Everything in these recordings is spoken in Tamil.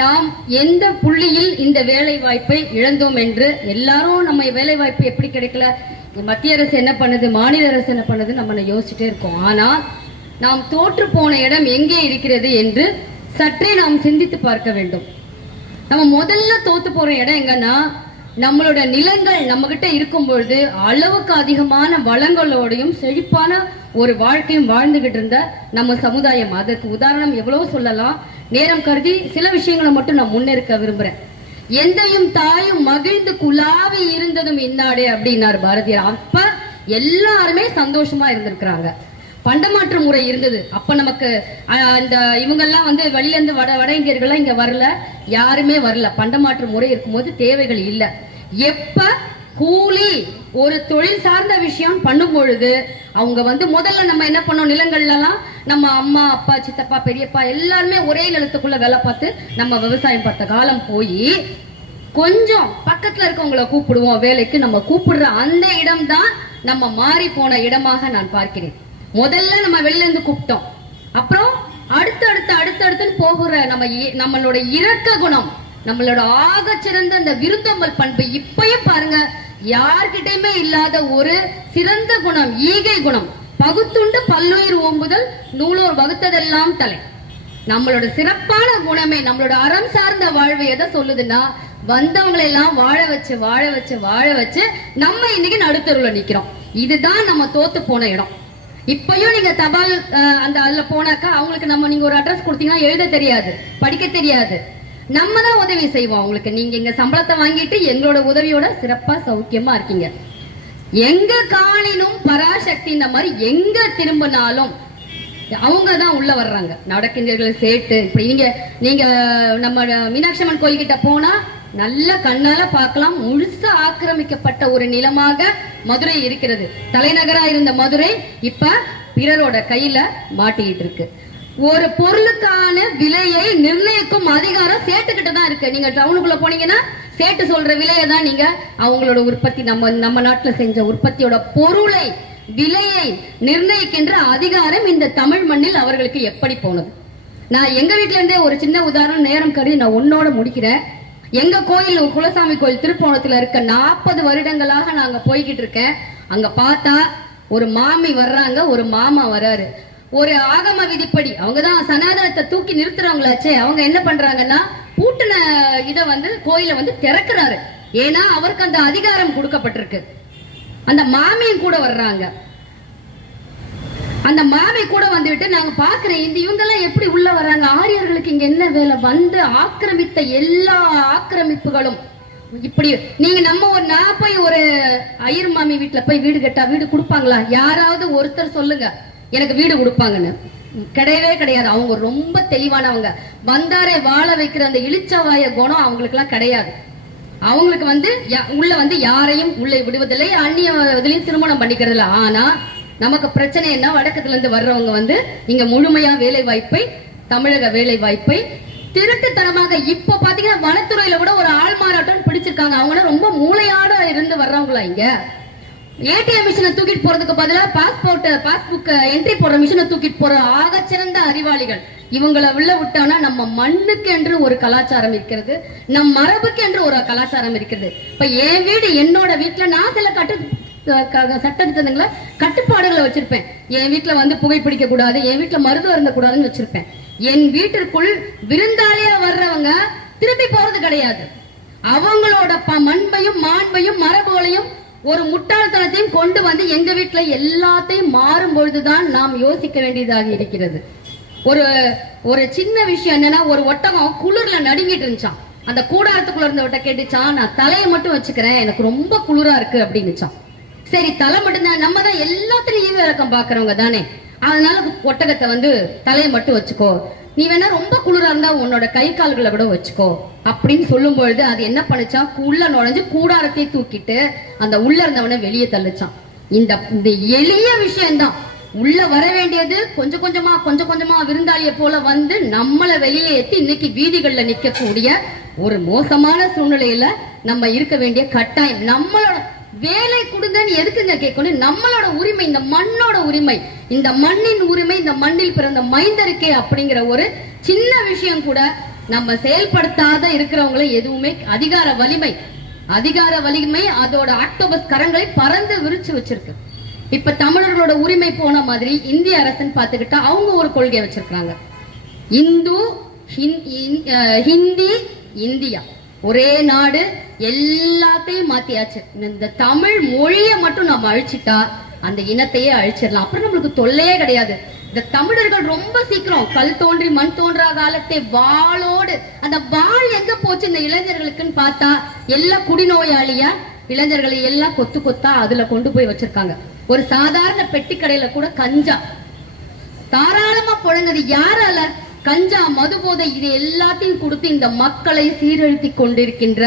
நாம் எந்த புள்ளியில் இந்த வேலை வாய்ப்பை இழந்தோம் என்று எல்லாரும் நம்ம வேலை வாய்ப்பு எப்படி கிடைக்கல, மத்திய அரசு என்ன பண்ணுது, மாநில அரசு என்ன பண்ணுது, நம்ம யோசிச்சுட்டே இருக்கோம். ஆனால் நாம் தோற்று போன இடம் எங்கே இருக்கிறது என்று சற்றே நாம் சிந்தித்து பார்க்க வேண்டும். நம்ம முதல்ல தோத்து போற இடம் எங்கன்னா, நம்மளோட நிலங்கள் நம்ம கிட்ட இருக்கும் பொழுது அளவுக்கு அதிகமான வளங்களோடையும் செழிப்பான ஒரு வாழ்க்கையும் வாழ்ந்துகிட்டு இருந்த நம்ம சமுதாயம். அதற்கு உதாரணம் எவ்வளவு சொல்லலாம். நேரம் கருதி சில விஷயங்களை மட்டும் நான் முன்னெடுக்க விரும்புறேன். எந்தையும் தாயும் மகிழ்ந்து குலாவி இருந்ததும் இன்னாடே அப்படின்னாரு பாரதியார். அப்ப எல்லாருமே சந்தோஷமா இருந்திருக்கிறாங்க. பண்டமாற்று முறை இருந்தது. அப்ப நமக்கு இந்த இவங்கெல்லாம் வெளியில இருந்து வட இந்தியர்கள்லாம் இங்க வரல, யாருமே வரல. பண்டமாற்று முறை இருக்கும்போது தேவைகள் இல்லை. எப்ப கூலி ஒரு தொழில் சார்ந்த விஷயம் பண்ணும் பொழுது அவங்க முதல்ல நம்ம என்ன பண்ணோம், நிலங்கள்ல எல்லாம் நம்ம அம்மா அப்பா சித்தப்பா பெரியப்பா எல்லாருமே ஒரே நிலத்துக்குள்ள வேலை பார்த்து நம்ம விவசாயம் பார்த்த காலம் போய் கொஞ்சம் பக்கத்துல இருக்கவங்களை கூப்பிடுவோம் வேலைக்கு, நம்ம கூப்பிடுற அந்த இடம் தான் நம்ம மாறி போன இடமாக நான் பார்க்கிறேன். முதல்ல நம்ம வெளியில இருந்து கூப்பிட்டோம், அப்புறம் அடுத்தடுத்து போகிற நம்மளோட இரக்க குணம், நம்மளோட ஆகச்சிறந்த அந்த விருந்தம்பல் பண்பு இப்பயும் பாருங்க, யார்கிட்டயுமே இல்லாத ஒரு சிறந்த குணம், ஈகை குணம். பகுத்துண்டு பல்லுயிர் ஓம்புதல் நூலோர் வகுத்ததெல்லாம் தலை. நம்மளோட சிறப்பான குணமே, நம்மளோட அறம் சார்ந்த வாழ்வு எதை சொல்லுதுன்னா, வந்தவங்களை எல்லாம் வாழ வச்சு நம்ம இன்னைக்கு நடுத்தருவுல நிக்கிறோம். இதுதான் நம்ம தோத்து போன இடம். இப்பயும் நீங்க தபால் அதுல போனாக்கா அவங்களுக்கு நீங்க ஒரு அட்ரஸ் கொடுத்தீங்கன்னா எழுத தெரியாது, படிக்க தெரியாது. நம்ம தான் உதவி செய்வோம் அவங்களுக்கு. நீங்க எங்க சம்பளத்தை வாங்கிட்டு எங்களோட உதவியோட சிறப்பா சௌக்கியமா இருக்கீங்க. எங்க காணினும் பராசக்தி, இந்த மாதிரி எங்க திரும்பினாலும் அவங்கதான் உள்ள வர்றாங்க. நடக்கின்றீர்கள் சேட்டு இப்படி நீங்க நம்ம மீனாட்சி அம்மன் கோயில்கிட்ட போனா நல்ல கண்ணால பார்க்கலாம். முழுசா ஆக்கிரமிக்கப்பட்ட ஒரு நிலமாக மதுரை இருக்கிறது. தலைநகரா இருந்த மதுரை இப்ப பிறரோட கையில மாட்டிக்கிட்டு இருக்கு. ஒரு பொருளுக்கான விலையை நிர்ணயிக்கும் அதிகாரம் சேட்டுக்கிட்ட தான் இருக்கு. நீங்க டவுனுக்குள்ள போனீங்கன்னா சேட்டு சொல்ற விலையை தான் நீங்க அவங்களோட உற்பத்தி, நம்ம நாட்டுல செஞ்ச உற்பத்தியோட பொருளை விலையை நிர்ணயிக்கின்ற அதிகாரம் இந்த தமிழ் மண்ணில் அவர்களுக்கு எப்படி போனது. நான் எங்க வீட்டுல இருந்தே ஒரு சின்ன உதாரணம், நேரம் கருதி நான் ஒன்னோட முடிக்கிறேன். எங்க கோயில் குலசாமி கோயில் திருப்போணத்துல இருக்க 40 வருடங்களாக நாங்க போய்கிட்டு இருக்கேன். அங்க பார்த்தா ஒரு மாமி வர்றாங்க, ஒரு மாமா வர்றாரு. ஒரு ஆகம விதிப்படி அவங்கதான் சனாதனத்தை தூக்கி நிறுத்துறவங்களாச்சே, அவங்க என்ன பண்றாங்கன்னா பூட்டின இத கோயில திறக்கிறாரு. ஏன்னா அவருக்கு அந்த அதிகாரம் கொடுக்கப்பட்டிருக்கு. அந்த மாமியும் கூட வர்றாங்க. அந்த மாமி கூட வந்துவிட்டு நாங்க பாக்குறேன், இவங்க எல்லாம் எப்படி உள்ள வர்றாங்க, ஆரியர்களுக்கு இங்க என்ன வேலை, ஆக்கிரமித்த எல்லா ஆக்கிரமிப்புகளும் இப்படி. நீங்க நான் போய் ஒரு ஐயர் மாமி வீட்டுல போய் வீடு கேட்டா வீடு கொடுப்பாங்களா? யாராவது ஒருத்தர் சொல்லுங்க எனக்கு வீடு கொடுப்பாங்கன்னு. கிடையவே கிடையாது. அவங்க ரொம்ப தெளிவானவங்க. வந்தாரை வாழ வைக்கிற அந்த இளிச்சவாய குணம் அவங்களுக்கு எல்லாம் கிடையாது. அவங்களுக்கு உள்ள யாரையும் உள்ளே விடுவதில்லை, அந்நிய திருமணம் பண்ணிக்கிறது இல்லை. ஆனா நமக்கு பிரச்சனை என்ன, வடக்கத்துல இருந்து வர்றவங்க இங்க முழுமையா வேலை வாய்ப்பை, தமிழக வேலை வாய்ப்பை திருட்டுத்தனமாக இப்ப பாத்தீங்கன்னா வனத்துறையில கூட ஒரு ஆள் மாறாட்டம் பிடிச்சிருக்காங்க. அவங்க ரொம்ப மூளையாட இருந்து வர்றவங்களா. இங்க ஏடிஎம் மிஷினை தூக்கிட்டு போறதுக்கு பதிலா பாஸ்புக் என்ட்ரி போடுற மிஷினை தூக்கிட்டு போற ஆகச்சிறந்த அறிவாளிகள். இவங்களை உள்ள விட்டோம்னா நம்ம மண்ணுக்கு என்று ஒரு கலாச்சாரம் இருக்கிறது, நம் மரபுக்கு என்று ஒரு கலாச்சாரம் இருக்கிறது. இப்ப என் வீடு, என்னோட வீட்டுல நான் சில சட்டத்திட்டங்களை கட்டுப்பாடுகளை வச்சிருப்பேன். என் வீட்டுல புகைப்பிடிக்க கூடாது, என் வீட்டுல மருந்து அருந்த கூடாதுன்னு வச்சிருப்பேன். என் வீட்டிற்குள் விருந்தாளியா வர்றவங்க திருப்பி போறது கிடையாது. அவங்களோட மண்பையும் மாண்பையும் மரபுகளையும் ஒரு முட்டாள்தனத்தையும் கொண்டு எங்க வீட்டுல எல்லாத்தையும் மாறும் பொழுதுதான் நாம் யோசிக்க வேண்டியதாக இருக்கிறது. ஒரு சின்ன விஷயம் என்னன்னா, ஒரு ஒட்டகம் குளிர்ல நடுங்கிட்டு இருந்துச்சான். அந்த கூடாரத்துக்குள்ள இருந்தவட்ட கேட்டுச்சான், நான் தலையை மட்டும் வச்சுக்கிறேன், எனக்கு ரொம்ப குளிரா இருக்கு அப்படின்னுச்சான். சரி, தலை மட்டும்தான், நம்ம தான் எல்லாத்திலையும் விளக்கம் பாக்குறவங்க தானே, அதனால ஒட்டகத்தை தலையை மட்டும் வச்சுக்கோ, நீ வேணா ரொம்ப குளிரா இருந்தா உன்னோட கை கால்களை கூட வச்சுக்கோ அப்படின்னு சொல்லும் பொழுது அது என்ன பண்ணுச்சான், உள்ள நுழைஞ்சு கூடாரத்தை தூக்கிட்டு அந்த உள்ள இருந்தவனை வெளியே தள்ளுச்சான். இந்த எளிய விஷயம்தான். உள்ள வர வேண்டியது கொஞ்சம் கொஞ்சமா விருந்தாளியை போல நம்மளை வெளியே ஏற்றி இன்னைக்கு வீதிகள்ல நிக்கக்கூடிய ஒரு மோசமான சூழ்நிலையில நம்ம இருக்க வேண்டிய கட்டாயம். நம்மளோட வேலை கொடுங்கன்னு எதுக்குங்க கேட்கணும்? நம்மளோட உரிமை, இந்த மண்ணோட உரிமை, இந்த மண்ணின் உரிமை, இந்த மண்ணில் பிறந்த மைந்தருக்கே அப்படிங்கிற ஒரு சின்ன விஷயம் கூட நம்ம செயல்படுத்தாத இருக்கிறவங்களை எதுவுமே அதிகார வலிமை அதோட ஆக்டோபஸ் கரங்களை பறந்து விரிச்சு வச்சிருக்கு. இப்ப தமிழர்களோட உரிமை போன மாதிரி இந்திய அரசன் பாத்துக்கிட்டா அவங்க ஒரு கொள்கையை வச்சிருக்காங்க. இந்து ஹிந்தி இந்தியா ஒரே நாடு, எல்லாத்தையும் மாத்தியாச்சு. இந்த தமிழ் மொழியை மட்டும் நம்ம அழிச்சிட்டா அந்த இனத்தையே அழிச்சிடலாம். அப்புறம் நம்மளுக்கு தொல்லையே கிடையாது. இந்த தமிழர்கள் ரொம்ப சீக்கிரம் கல் தோன்றி மண் தோன்றா காலத்தை வாளோடு, அந்த வாள் எங்க போச்சு இந்த இளைஞர்களுக்குன்னு பார்த்தா எல்லாம் குடிநோயாளியா இளைஞர்களை எல்லாம் கொத்து கொத்தா அதுல கொண்டு போய் வச்சிருக்காங்க. ஒரு சாதாரண பெட்டி கடையில கூட கஞ்சா தாராளமா புழங்குது. யாரால? கஞ்சா, மது போதை, இது எல்லாத்தையும் கொடுத்து இந்த மக்களை சீரழித்து கொண்டிருக்கின்ற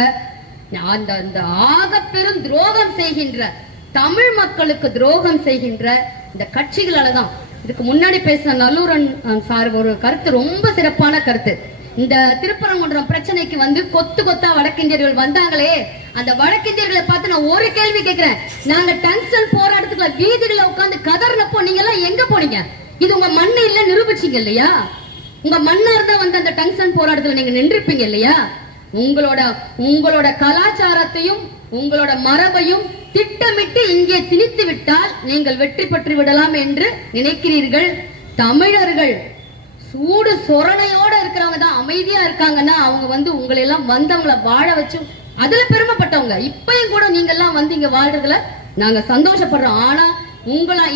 அந்த ஆக பெரும் துரோகம் செய்கின்ற தமிழ் மக்களுக்கு துரோகம் செய்கின்ற இந்த கட்சிகளாலதான். இதுக்கு முன்னாடி பேசின நல்லூரன் சார் ஒரு கருத்து, ரொம்ப சிறப்பான கருத்து. இந்த திருப்பரங்குன்றம் பிரச்சனைக்கு கொத்து கொத்தா வடக்கிந்தியர்கள் வந்தாங்களே, அந்த வடக்கிந்தியர்களை பார்த்து நான் ஒரு கேள்வி கேட்கிறேன். நாங்க டங்ஸ்டன் போராட்டத்துக்குள்ள வீதிகளை உட்கார்ந்து கதறினப்போ நீங்க எல்லாம் எங்க போனீங்க? இது உங்க மண்ணு இல்ல நிரூபிச்சீங்க இல்லையா? உங்க மன்னர் தான் அந்த டங்ஸ்டன் போராட்டத்துல நீங்க நின்றுப்பீங்க இல்லையா? உங்களோட கலாச்சாரத்தையும் உங்களோட மரபையும் திட்டமிட்டு இங்கே திணித்து விட்டால் நீங்கள் வெற்றி பெற்று விடலாம் என்று நினைக்கிறீர்கள். தமிழர்கள் சூடு சொரணையோட இருக்கிறவங்க தான் அமைதியா இருக்காங்கன்னா அவங்க உங்களை எல்லாம் வந்தவங்களை வாழ வச்சு அதுல பெருமைப்பட்டவங்க. இப்பயும் கூட நீங்க எல்லாம் இங்க வாழ்றதுல நாங்க சந்தோஷப்படுறோம். ஆனா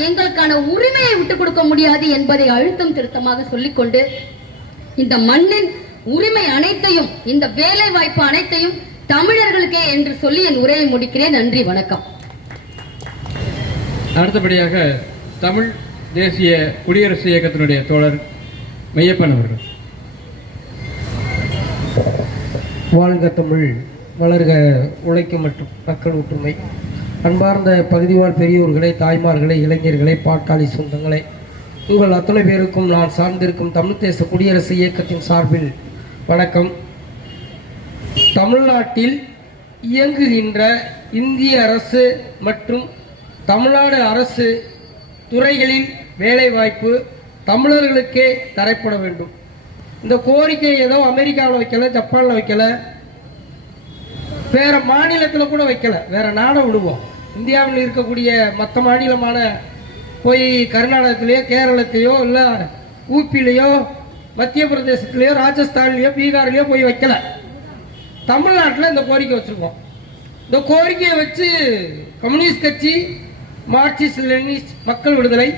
எங்களுக்கான உரிமையை விட்டுக் கொடுக்க முடியாது என்பதை அழுத்தம் திருத்தமாக சொல்லிக்கொண்டு இந்த மண்ணின் உரிமை அனைத்தையும், இந்த வேலை வாய்ப்பு அனைத்தையும் தமிழர்களுக்கே என்று சொல்லி என் உரையை முடிக்கிறேன். நன்றி, வணக்கம். அடுத்தபடியாக தமிழ் தேசிய குடியரசு இயக்கத்தினுடைய தோழர் மெய்யப்பன் அவர்கள். வாழ்க தமிழ், வளர்க உழைக்கும் மற்றும் மக்கள் ஒற்றுமை. அன்பார்ந்த பகுதிவாழ் பெரியோர்களே, தாய்மார்களே, இளைஞர்களே, பாட்டாளி சொந்தங்களே, உங்கள் அத்தனை பேருக்கும் நான் சார்ந்திருக்கும் தமிழ் தேச குடியரசு இயக்கத்தின் சார்பில் வணக்கம். தமிழ்நாட்டில் இயங்குகின்ற இந்திய அரசு மற்றும் தமிழ்நாடு அரசு துறைகளில் வேலைவாய்ப்பு தமிழர்களுக்கே தரப்பட வேண்டும். இந்த கோரிக்கை ஏதோ அமெரிக்காவில் வைக்கல, ஜப்பானில் வைக்கல, வேற மாநிலத்தில் கூட வைக்கல, வேற நாடை விடுவோம். இந்தியாவில் இருக்கக்கூடிய மற்ற மாநிலமான போய் கர்நாடகத்திலேயோ கேரளத்தையோ இல்லை ஊபிலேயோ மத்திய பிரதேசத்திலேயோ ராஜஸ்தான்லேயோ பீகார்லேயோ போய் வைக்கல. தமிழ்நாட்டில் இந்த கோரிக்கை வச்சிருக்கோம். இந்த கோரிக்கையை வச்சு கம்யூனிஸ்ட் கட்சி, மார்க்சிஸ்ட் லெனினிஸ்ட் மக்கள் விடுதலை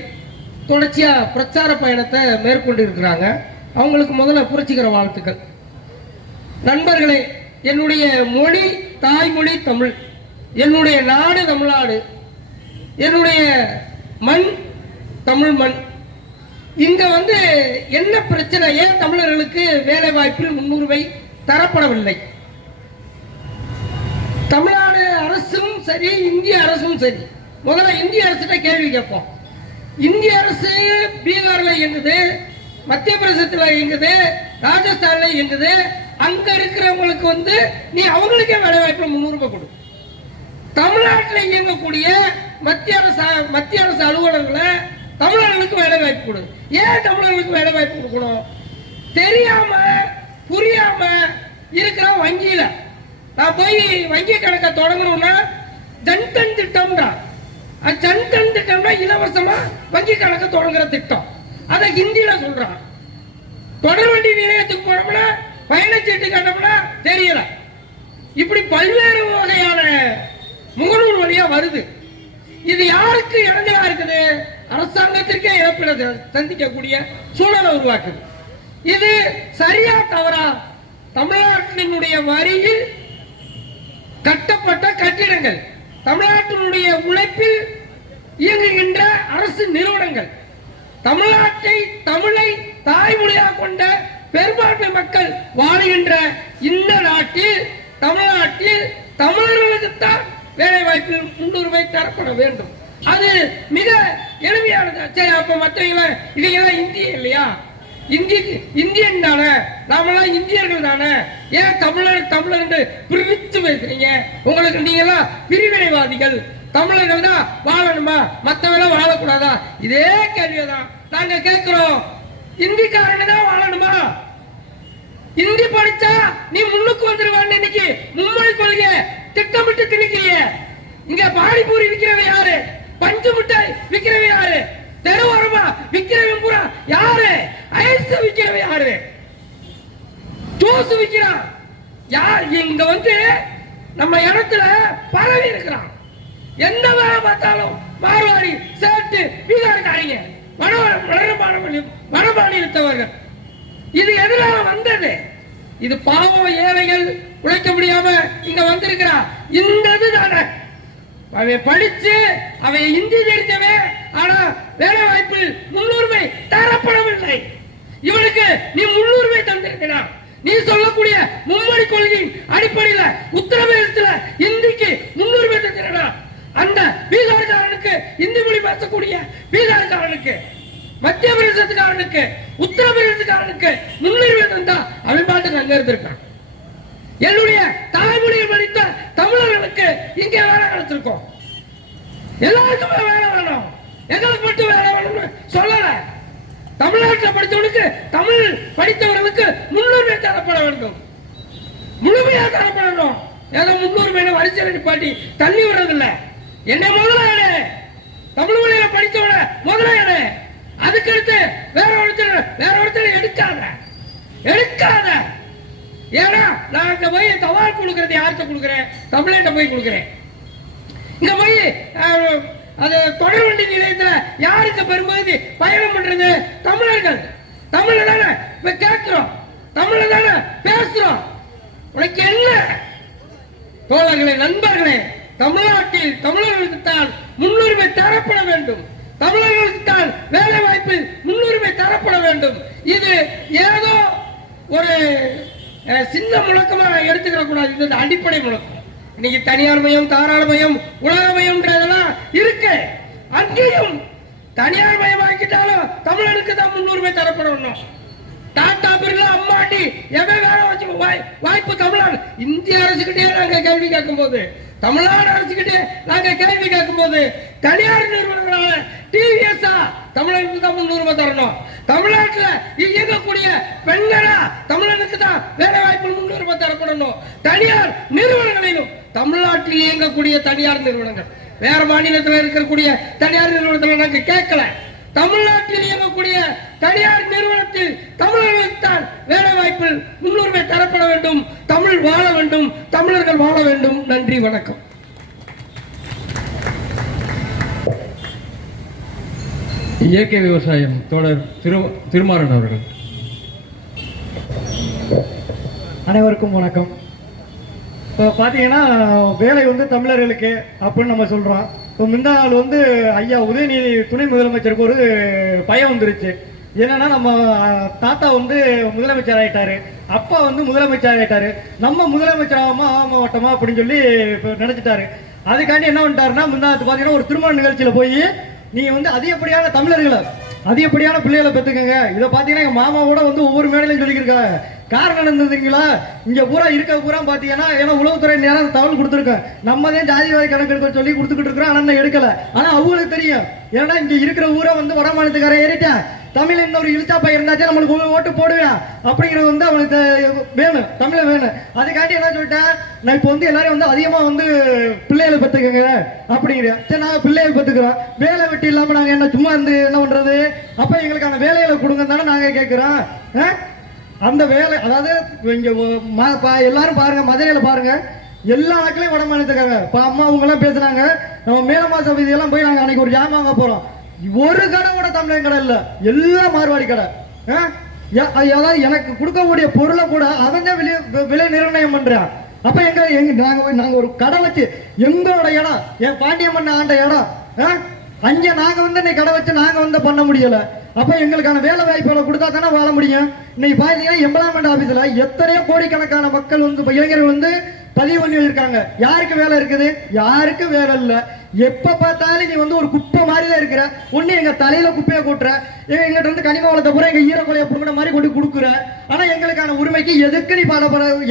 தொடர்ச்சியாக பிரச்சார பயணத்தை மேற்கொண்டு இருக்கிறாங்க. அவங்களுக்கு முதல்ல புரட்சிகர வாழ்த்துக்கள். நண்பர்களே, என்னுடைய மொழி தாய்மொழி தமிழ், என்னுடைய நாடு தமிழ்நாடு, என்னுடைய மண் தமிழ் மண். இங்க என்ன பிரச்சனை? ஏன் தமிழர்களுக்கு வேலை வாய்ப்பில் முன்னுரிமை தரப்படவில்லை? தமிழ்நாடு அரசும் சரி, இந்திய அரசும் சரி. முதல்ல இந்திய அரசிட்ட கேள்வி கேட்போம். இந்திய அரசு பீகார்ல இயங்குது, மத்திய பிரதேசத்துல இயங்குது, ராஜஸ்தான்ல இயங்குது. அங்க இருக்கிறவங்களுக்கு நீ அவங்களுக்கே வேலை வாய்ப்பு முன்னுரிமை கொடு. தமிழ்நாட்டில் இயங்கக்கூடிய மத்திய அரசு அலுவலர்களை தமிழர்களுக்கு வேலை வாய்ப்பு கொடு. ஏன் தமிழர்களுக்கு வேலை வாய்ப்பு கொடுக்கணும்? தெரியாம புரியாம இருக்கிற வங்கியில நான் போய் வங்கி கணக்கை தொடங்கணும்னா ஜன்தன் திட்டம்ன்றா. ஜன்தன் திட்டம்னா இலவசமா வங்கி கணக்கை தொடங்குற திட்டம். அதை ஹிந்தியில சொல்றான். தொடர் வண்டி நிலையத்துக்கு போனோம்னா பயணச்சீட்டு கட்டோம்னா தெரியல. இப்படி பல்வேறு வகையான முகநூல் வழியா வருது. இது யாருக்கு இழந்தா இருக்குது? அரசாங்கத்திற்கே இழப்பீடு சந்திக்கக்கூடிய சூழலை உருவாக்குது. இது சரியா தவறா? தமிழ்நாட்டினுடைய வரியில் கட்டப்பட்ட கட்டிடங்கள், தமிழ்நாட்டினுடைய உழைப்பில் இயங்குகின்ற அரசு நிறுவனங்கள், தமிழை தாய்மொழியாக கொண்ட பெரும்பான்மை மக்கள் வாழுகின்ற இந்த நாட்டில், தமிழ்நாட்டில் தமிழர்களுக்குத்தான் வேலை வாய்ப்பில் முன்னுரிமை தரப்பட வேண்டும். அது மிக எளிமையானது. சரி, அப்ப மற்றவங்க இவங்க இந்திய இல்லையா? இந்தியன் தானே, நாமெல்லாம் இந்தியர்கள் தானே, ஏன் தமிழர் பிரித்து பேசுறீங்க? உங்களுக்கு நீங்க எல்லாம் பிரிவினைவாதிகள், தமிழர்கள் தான் வாழணுமா, மற்றவெல்லாம் வாழக்கூடாதா? இதே கேள்விதான் நாங்க கேட்கிறோம். இந்திக்காரங்க தான் வாழணுமா? இந்தி படிச்சா நீ முன்னுக்கு வந்துருவான்னு இன்னைக்கு மும்மொழி கொள்கை திட்டமிட்டு திணிக்கிறீங்க. இங்க பானிபூரி விக்கிறவன் யாரு? பஞ்சு மிட்டாய் விக்கிறவன் யாரு? தெருவோரமா விக்கிறவன் பூரா யாரு? ஐஸ் விக்கிறவன் யாரு? ஜூஸ் விக்கிறான் யார்? இங்க வந்து நம்ம இடத்துல பரவி இருக்கிறான். எந்த வேலை பார்த்தாலும் மார்வாடி சேட்டு பீகார்காரங்க வட மாநிலத்தவர்கள். இது எதனால வந்தது? இது பாவம் ஏழைகள் உழைக்க முடியாம இங்க வந்திருக்கிறான். இந்த இதுதானே அவன் படிச்சு அவன் இந்தி தெரிஞ்சவன், ஆனா வேலை வாய்ப்பில் முன்னுரிமை தரப்படவில்லை. இவனுக்கு நீ முன்னுரிமை தந்திருக்கிறான். நீ சொல்லக்கூடிய மும்மொழி கொள்கையின் அடிப்படையில் உத்தரப்பிரதேசத்துல இந்திக்கு முன்னுரிமை தந்திருக்கிறான். அந்த பீகார்காரனுக்கு இந்தி மொழி பேசக்கூடிய பீகார்காரனுக்கு, மத்திய பிரதேசத்துக்காரனுக்கு, உத்தரப்பிரதேசத்துக்காரனுக்கு முன்னுரிமை தந்தா அவன் பாட்டுக்கு அங்க இருந்திருக்கான். என்னுடைய தாய்மொழியை படித்த தமிழர்களுக்கு இங்கே வேலை கிடைச்சிருக்கோம். எல்லாருக்குமே வேலை வேணும், எங்களுக்கு மட்டும் வேலை வேணும்னு சொல்லல. தமிழ்நாட்டில் படித்தவனுக்கு, தமிழ் படித்தவர்களுக்கு முன்னுரிமை தரப்பட வேண்டும், முழுமையா தரப்படணும். ஏதோ முன்னுரிமை வரிசையில் நிப்பாட்டி தள்ளி விடுறதில்ல. என்ன முதல்ல தமிழ் மொழியில படித்தவன முதல்ல, அதுக்கடுத்து வேற ஒருத்தர் எடுக்காத. ஏன்னா நான் இங்க போய் தவால் கொடுக்கறது யார்கிட்ட கொடுக்குறேன்? தமிழ்கிட்ட போய் கொடுக்குறேன். இங்க போய் அது தொடர்வண்டி நிலையத்துல யாருக்கு பெரும்பகுதி பயணம் பண்றது? தமிழர்கள். தமிழ்ல தானே கேட்கிறோம், தமிழ்ல தானே பேசுறோம். உனக்கு என்ன? தோழர்களே, நண்பர்களே, தமிழ்நாட்டில் தமிழர்களுக்கு தான் முன்னுரிமை தரப்பட வேண்டும். தமிழர்களுக்கு தான் வேலை வாய்ப்பில் முன்னுரிமை தரப்பட வேண்டும். இது ஏதோ ஒரு சின்ன முழக்கமா எடுத்துக்கிற கூடாது. இது அடிப்படை முழக்கம். இன்னைக்கு தனியார் மயம், தாராள மயம், உலக மயம்ன்றதெல்லாம் இருக்கு. அங்கேயும் தனியார் மயம் ஆக்கிட்டாலும் தமிழனுக்கு தான் முன்னுரிமை தரப்படணும். டாடா, பிர்லா, அம்பானி எவன் வேலை வச்சு வாய்ப்பு தமிழ்நாடு இந்திய அரசுகிட்டே நாங்க கேள்வி கேட்கும் போது, தமிழ்நாடு அரசுகிட்டே நாங்க கேள்வி கேட்கும் போது, தனியார் நிறுவனங்களால டிவிஎஸ் தமிழனுக்கு தான் முன்னுரிமை தரணும். தமிழ்நாட்டில் இயங்கக்கூடிய பெண்களா தமிழனுக்கு தான் வேலை வாய்ப்பு முன்னுரிமை தரப்படணும். தனியார் நிறுவனங்களிலும் தமிழ்நாட்டில் இயங்கக்கூடிய தனியார் நிறுவனங்கள், வேற மாநிலத்தில் இருக்கக்கூடிய தனியார் நிறுவனத்தில் நாங்க கேட்கல. தமிழ்நாட்டில் இயங்கக்கூடிய தனியார் நிறுவனத்தில் தமிழர்களுக்கு தான் வேலை வாய்ப்பில் முன்னுரிமை தரப்பட வேண்டும். தமிழ் வாழ வேண்டும், தமிழர்கள் வாழ வேண்டும். நன்றி, வணக்கம். இயற்கை விவசாயம் தோழர் திருமாறன் அவர்கள். அனைவருக்கும் வணக்கம். இப்போ பார்த்தீங்கன்னா வேலை வந்து தமிழர்களுக்கு அப்படின்னு நம்ம சொல்கிறோம். இப்போ முந்தா நாள் வந்து ஐயா உதயநிதி துணை முதலமைச்சருக்கு ஒரு பயம் வந்துருச்சு. என்னன்னா நம்ம தாத்தா வந்து முதலமைச்சர் ஆகிட்டாரு, அப்பா வந்து முதலமைச்சர் ஆகிட்டாரு, நம்ம முதலமைச்சர் ஆகாம மாவட்டமா அப்படின்னு சொல்லி நினைச்சிட்டாரு. அதுக்காண்டி என்ன பண்ணிட்டாருன்னா, முந்தாத்து பார்த்தீங்கன்னா ஒரு திருமண நிகழ்ச்சியில் போய் நீங்க வந்து அதிகப்படியான தமிழர்களை, அதிகப்படியான பிள்ளைகளை பெற்றுக்கங்க. இதை பார்த்தீங்கன்னா எங்கள் மாமா கூட வந்து ஒவ்வொரு மேடையிலையும் சொல்லியிருக்காங்க. காரணம் என்னதுங்களா, இங்கே பூரா இருக்க பூரா பார்த்தீங்கன்னா, ஏன்னா உளவுத்துறை நேரம் தகவல் கொடுத்துருக்கேன், நம்ம தான் ஜாதிவாரி கணக்கு எடுக்க சொல்லி கொடுத்துக்கிட்டு இருக்கிறோம். ஆனால் எடுக்கல. ஆனால் அவங்களுக்கு தெரியும், ஏன்னா இங்கே இருக்கிற ஊரை வந்து வட மாநிலத்துக்காரன் ஏறிட்டேன், தமிழ் இன்னொரு இழுச்சாப்பா இருந்தாச்சும் நம்மளுக்கு ஓட்டு போடுவேன் அப்படிங்கிறது வந்து அவனுக்கு வேணும், தமிழ வேணும். அதுக்காண்டி என்ன சொல்லிட்டேன், நான் இப்போ வந்து எல்லாரும் வந்து அதிகமாக வந்து பிள்ளைகளை பெற்றுக்கங்க அப்படிங்கிறேன். சரி, நாங்கள் பிள்ளைகள் பெற்றுக்கிறோம், வேலை வெட்டி இல்லாமல் நாங்கள் என்ன சும்மா இருந்து என்ன பண்ணுறது? அப்போ எங்களுக்கான வேலைகளை கொடுங்க தானே நாங்கள் கேட்குறோம். அந்த வேலை, அதாவது இங்கே எல்லாரும் பாருங்க, மதுரையில் பாருங்க, எல்லா நாட்களையும் வட மாநிலத்துக்காங்க. இப்போ அம்மா அவங்கெல்லாம் பேசுனாங்க, நம்ம மேலமாச வீதியெல்லாம் போய் நாங்கள் அன்னைக்கு ஒரு ஜாமான் வாங்க போகிறோம், ஒரு கடை கூட தமிழன் கடை இல்லை, எல்லாம் மார்வாடி கடை. அதாவது எனக்கு கொடுக்கக்கூடிய பொருளை கூட அவன் தான் விலை நிர்ணயம் பண்றான். அப்ப நாங்க ஒரு கடை வச்சு எங்களோட இடம், என் பாண்டியம்மன் ஆண்ட இடம், அங்க நாங்க வந்து இன்னைக்கு கடை வச்சு நாங்க வந்து பண்ண முடியல. அப்ப எங்களுக்கான வேலை வாய்ப்புகளை கொடுத்தா தானே வாழ முடியும். இன்னைக்கு பாத்தீங்கன்னா எம்ப்ளாய்மெண்ட் ஆபீஸ்ல எத்தனையோ கோடிக்கணக்கான மக்கள் வந்து இளைஞர்கள் வந்து பதிவு பண்ணி வச்சிருக்காங்க. யாருக்கு வேலை இருக்குது? யாருக்கு வேலை இல்லை. எப்ப பார்த்தாலும் நீ வந்து ஒரு குப்பை மாதிரி தான் இருக்கிற. ஒண்ணு எங்க தலையில குப்பையை கொட்டுற, எங்கிட்ட இருந்து கனிம வளத்தை பூரா எங்க ஈரக்கொலையை புடுங்கிற மாதிரி கொண்டு கொடுக்குற. ஆனா எங்களுக்கான உரிமைக்கு எதுக்கு நீ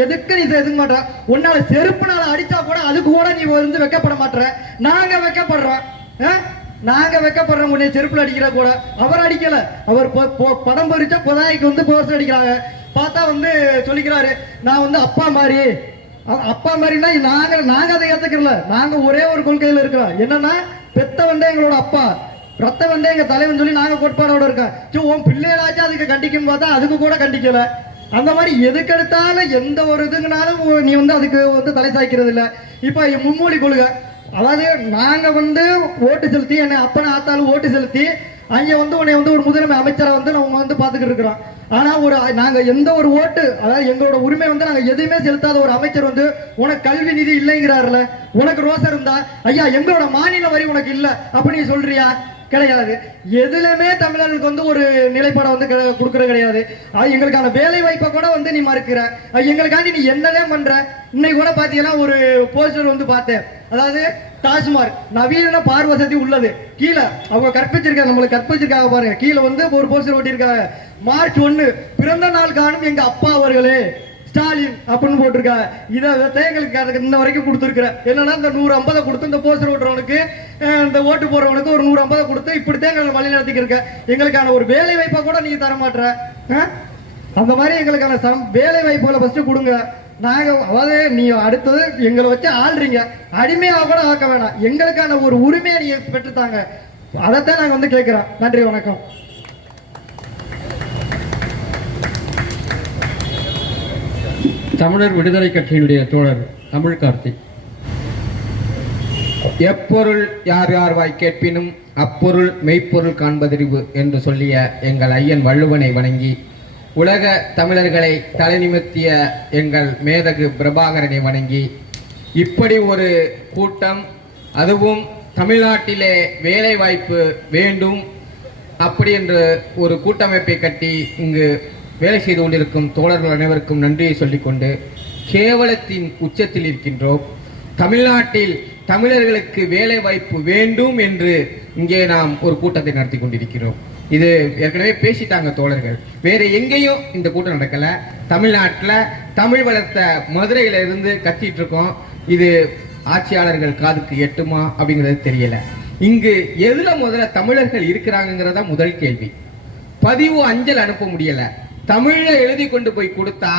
எதுக்கு நீ எதுக்க மாட்ட? உன்னால செருப்புனால அடிச்சா கூட அதுக்கு கூட நீ வந்து வெக்கப்பட மாட்ட. நாங்க வெக்கப்படுறோம், நாங்க வெக்கப்படுறோம். உன்னை செருப்புல அடிக்கிற கூட அவர் அடிக்கல. அவர் படம் பறிச்சா புதாய்க்கு வந்து போஸ்ட் அடிக்கிறாங்க. பார்த்தா வந்து சொல்லிக்கிறாரு, நான் வந்து அப்பா மாதிரி. அப்பா மாதிரினா நாங்க அதை ஏத்துக்கல. நாங்க ஒரே ஒரு கொள்கையில இருக்கிறோம். என்னன்னா, பெத்த வந்து எங்களோட அப்பா, ரத்த வந்து எங்க தலைவன் சொல்லி நாங்க கோட்பாடோட இருக்கோம். உன் பிள்ளைகளாச்சும் அதுக்கு கண்டிக்கும் பார்த்தா அதுக்கு கூட கண்டிக்கல. அந்த மாதிரி எதுக்கு எடுத்தாலும் எந்த ஒரு இதுங்கனாலும் நீ வந்து அதுக்கு வந்து தலை சாய்க்கிறது இல்லை. இப்ப மும்மொழி கொள்கை, அதாவது நாங்க வந்து ஓட்டு செலுத்தி, என்னை அப்பனை ஆத்தாலும் ஓட்டு செலுத்தி அங்க வந்து உன்னை வந்து ஒரு முதன்மை அமைச்சரை வந்து நம்ம வந்து பாத்துக்கிட்டு இருக்கிறோம். ஆனா நாங்க எந்த ஒரு ஓட்டு, அதாவது எங்களோட உரிமை வந்து நாங்க எதுவுமே செலுத்தாத ஒரு அமைச்சர் வந்து உனக்கு கல்வி நிதி இல்லைங்கிறாருல. உனக்கு ரோசம் இருந்தா ஐயா எங்களோட மாநில வரி உனக்கு இல்ல அப்ப நீ சொல்றியா? கிடையாது. எதுலயுமே தமிழர்களுக்கு வந்து ஒரு நிலைப்பாடை வந்து கொடுக்கறது கிடையாது. எங்களுக்கான வேலை வாய்ப்பை கூட வந்து நீ மறுக்கிற. எங்களுக்காண்டி நீ என்னதான் பண்ற? இன்னைக்கு கூட பாத்தீங்கன்னா ஒரு போஸ்டர் வந்து பார்த்தேன். அதாவது டாஸ்மார்க் நவீன பார்வசதி உள்ளது, கீழே அவங்க கற்பிச்சிருக்காங்க, நம்மளுக்கு கற்பிச்சிருக்காங்க பாருங்க. கீழே வந்து ஒரு போஸ்டர் ஓட்டியிருக்காங்க, மார்ச் 1 பிறந்த நாள் காணும் எங்க அப்பா அவர்களே ஸ்டாலின் அப்படின்னு போட்டிருக்காங்க. இதை எங்களுக்கு இன்ன வரைக்கும் கொடுத்துருக்குற என்னன்னா, இந்த 150 கொடுத்து இந்த போஸ்டர் ஓட்டுறவனுக்கு, இந்த ஓட்டு போடுறவனுக்கு ஒரு 150 கொடுத்து இப்படித்தான் எங்களை வழி நடத்திக்க இருக்க. எங்களுக்கான ஒரு வேலை வாய்ப்பை கூட நீங்க தர மாட்டேற. அந்த மாதிரி எங்களுக்கான வேலை வாய்ப்புகளை ஃபர்ஸ்ட் கொடுங்க. நாங்க அதாவது நீ அடுத்தது எங்களை வச்சு ஆள்றீங்க, அடிமையாக கூட ஆக்க வேணாம். எங்களுக்கான ஒரு உரிமையை நீங்க பெற்றுத்தாங்க. அதைத்தான் நாங்க வந்து கேட்கிறோம். நன்றி, வணக்கம். தமிழர் விடுதலை கட்சியினுடைய தோழர் தமிழ் கார்த்திக். எப்பொருள் யார் யார் வாய் கேட்பினும் அப்பொருள் மெய்ப்பொருள் காண்பதறிவு என்று சொல்லிய எங்கள் ஐயன் வள்ளுவனை வணங்கி, உலக தமிழர்களை தலைநிமித்திய எங்கள் மேதகு பிரபாகரனை வணங்கி, இப்படி ஒரு கூட்டம், அதுவும் தமிழ்நாட்டிலே வேலை வாய்ப்பு வேண்டும் அப்படி என்று ஒரு கூட்டமைப்பை கட்டி இங்கு வேலை செய்து கொண்டிருக்கும் தோழர்கள் அனைவருக்கும் நன்றியை சொல்லிக்கொண்டு, கேவலத்தின் உச்சத்தில் இருக்கின்றோம். தமிழ்நாட்டில் தமிழர்களுக்கு வேலை வாய்ப்பு வேண்டும் என்று இங்கே நாம் ஒரு கூட்டத்தை நடத்தி கொண்டிருக்கிறோம். இது ஏற்கனவே பேசிட்டாங்க தோழர்கள். வேற எங்கேயும் இந்த கூட்டம் நடக்கல. தமிழ்நாட்டில் தமிழ் வளர்த்த மதுரையில இருந்து கத்திட்டு இருக்கோம். இது ஆட்சியாளர்கள் காதுக்கு எட்டுமா அப்படிங்கிறது தெரியல. இங்கு எதுல முதல்ல தமிழர்கள் இருக்கிறாங்கிறதா முதல் கேள்வி. பதிவு அஞ்சல் அனுப்ப முடியல. தமிழ்ல எழுதி கொண்டு போய் கொடுத்தா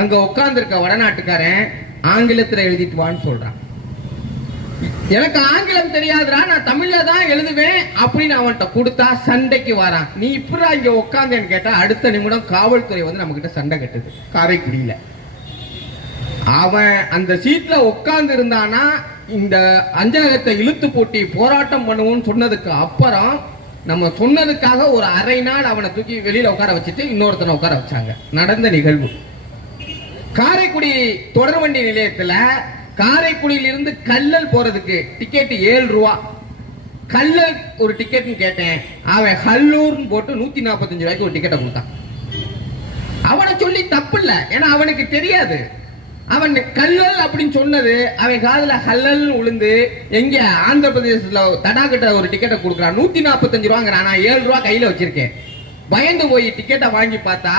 அங்க உட்கார்ந்து இருக்க வடநாட்டுக்காரன் ஆங்கிலத்துல எழுதிட்டு வான்னு சொல்றான். எனக்கு ஆங்கிலம் தெரியாதுடா, நான் தமிழ்ல தான் எழுதுவேன் அப்படின்னு அவன்கிட்ட கொடுத்தா சண்டைக்கு வரான். நீ இப்படா இங்க உட்காந்தேன்னு கேட்டா அடுத்த நிமிடம் காவல்துறை வந்து நம்ம கிட்ட சண்டை கட்டுது. காரைக்குடியில அவன் அந்த சீட்ல உட்கார்ந்து இருந்தானா, இந்த அஞ்சலகத்தை இழுத்து போட்டி போராட்டம் பண்ணுவோம்னு சொன்னதுக்கு அப்புறம் நம்ம சொன்னதுக்காக ஒரு அரை நாள் அவனை தூக்கி வெளியில உட்கார வச்சுட்டு இன்னொருத்தனை உட்கார வச்சாங்க. நடந்த நிகழ்வு. காரைக்குடி தொடர்வண்டி நிலையத்துல காரைக்குடியிலிருந்து கல்லல் போறதுக்கு டிக்கெட் 7 ரூபா. கல்லல் ஒரு டிக்கெட்னு கேட்டேன், அவன் கல்லூர்னு போட்டு 145 ரூபாய்க்கு ஒரு டிக்கெட்டை கொடுத்தான். அவனை சொல்லி தப்பு இல்லை, ஏன்னா அவனுக்கு தெரியாது. அவன் கல்லல் அப்படின்னு சொன்னது அவன் காதுல ஹல்லல் உளுந்து எங்க ஆந்திர பிரதேசத்துல தடாக்கிட்ட ஒரு டிக்கெட்டை கொடுக்குறான். 145 ரூபாங்கிறான். நான் 7 ரூபா கையில வச்சிருக்கேன். பயந்து போய் டிக்கெட்டை வாங்கி பார்த்தா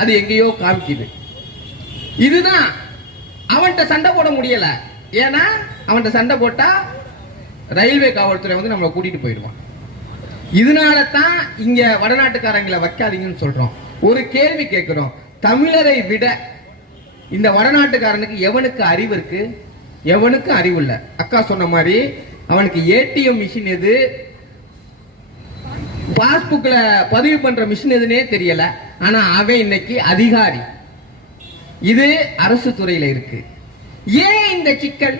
அது எங்கேயோ காமிக்குது. இதுதான் அவன்கிட்ட சண்டை போட முடியல. ஏன்னா அவன்கிட்ட சண்டை போட்டா ரயில்வே காவல்துறை வந்து நம்மளை கூட்டிட்டு போயிடுவான். இதனால தான் இங்க வடநாட்டுக்காரங்களை வைக்காதீங்கன்னு சொல்றோம். ஒரு கேள்வி கேட்கிறோம், தமிழரை விட இந்த வடநாட்டுக்காரனுக்கு எவனுக்கு அறிவு இருக்கு? எவனுக்கு அறிவு இல்லை. அக்கா சொன்ன மாதிரி அவனுக்கு ஏடிஎம் மிஷின் எது, பாஸ்புக்ல பதிவு பண்ற மிஷின் எதுனே தெரியல. ஆனா அவன் இன்னைக்கு அதிகாரி. இது அரசு துறையில இருக்கு. ஏன் இந்த சிக்கல்?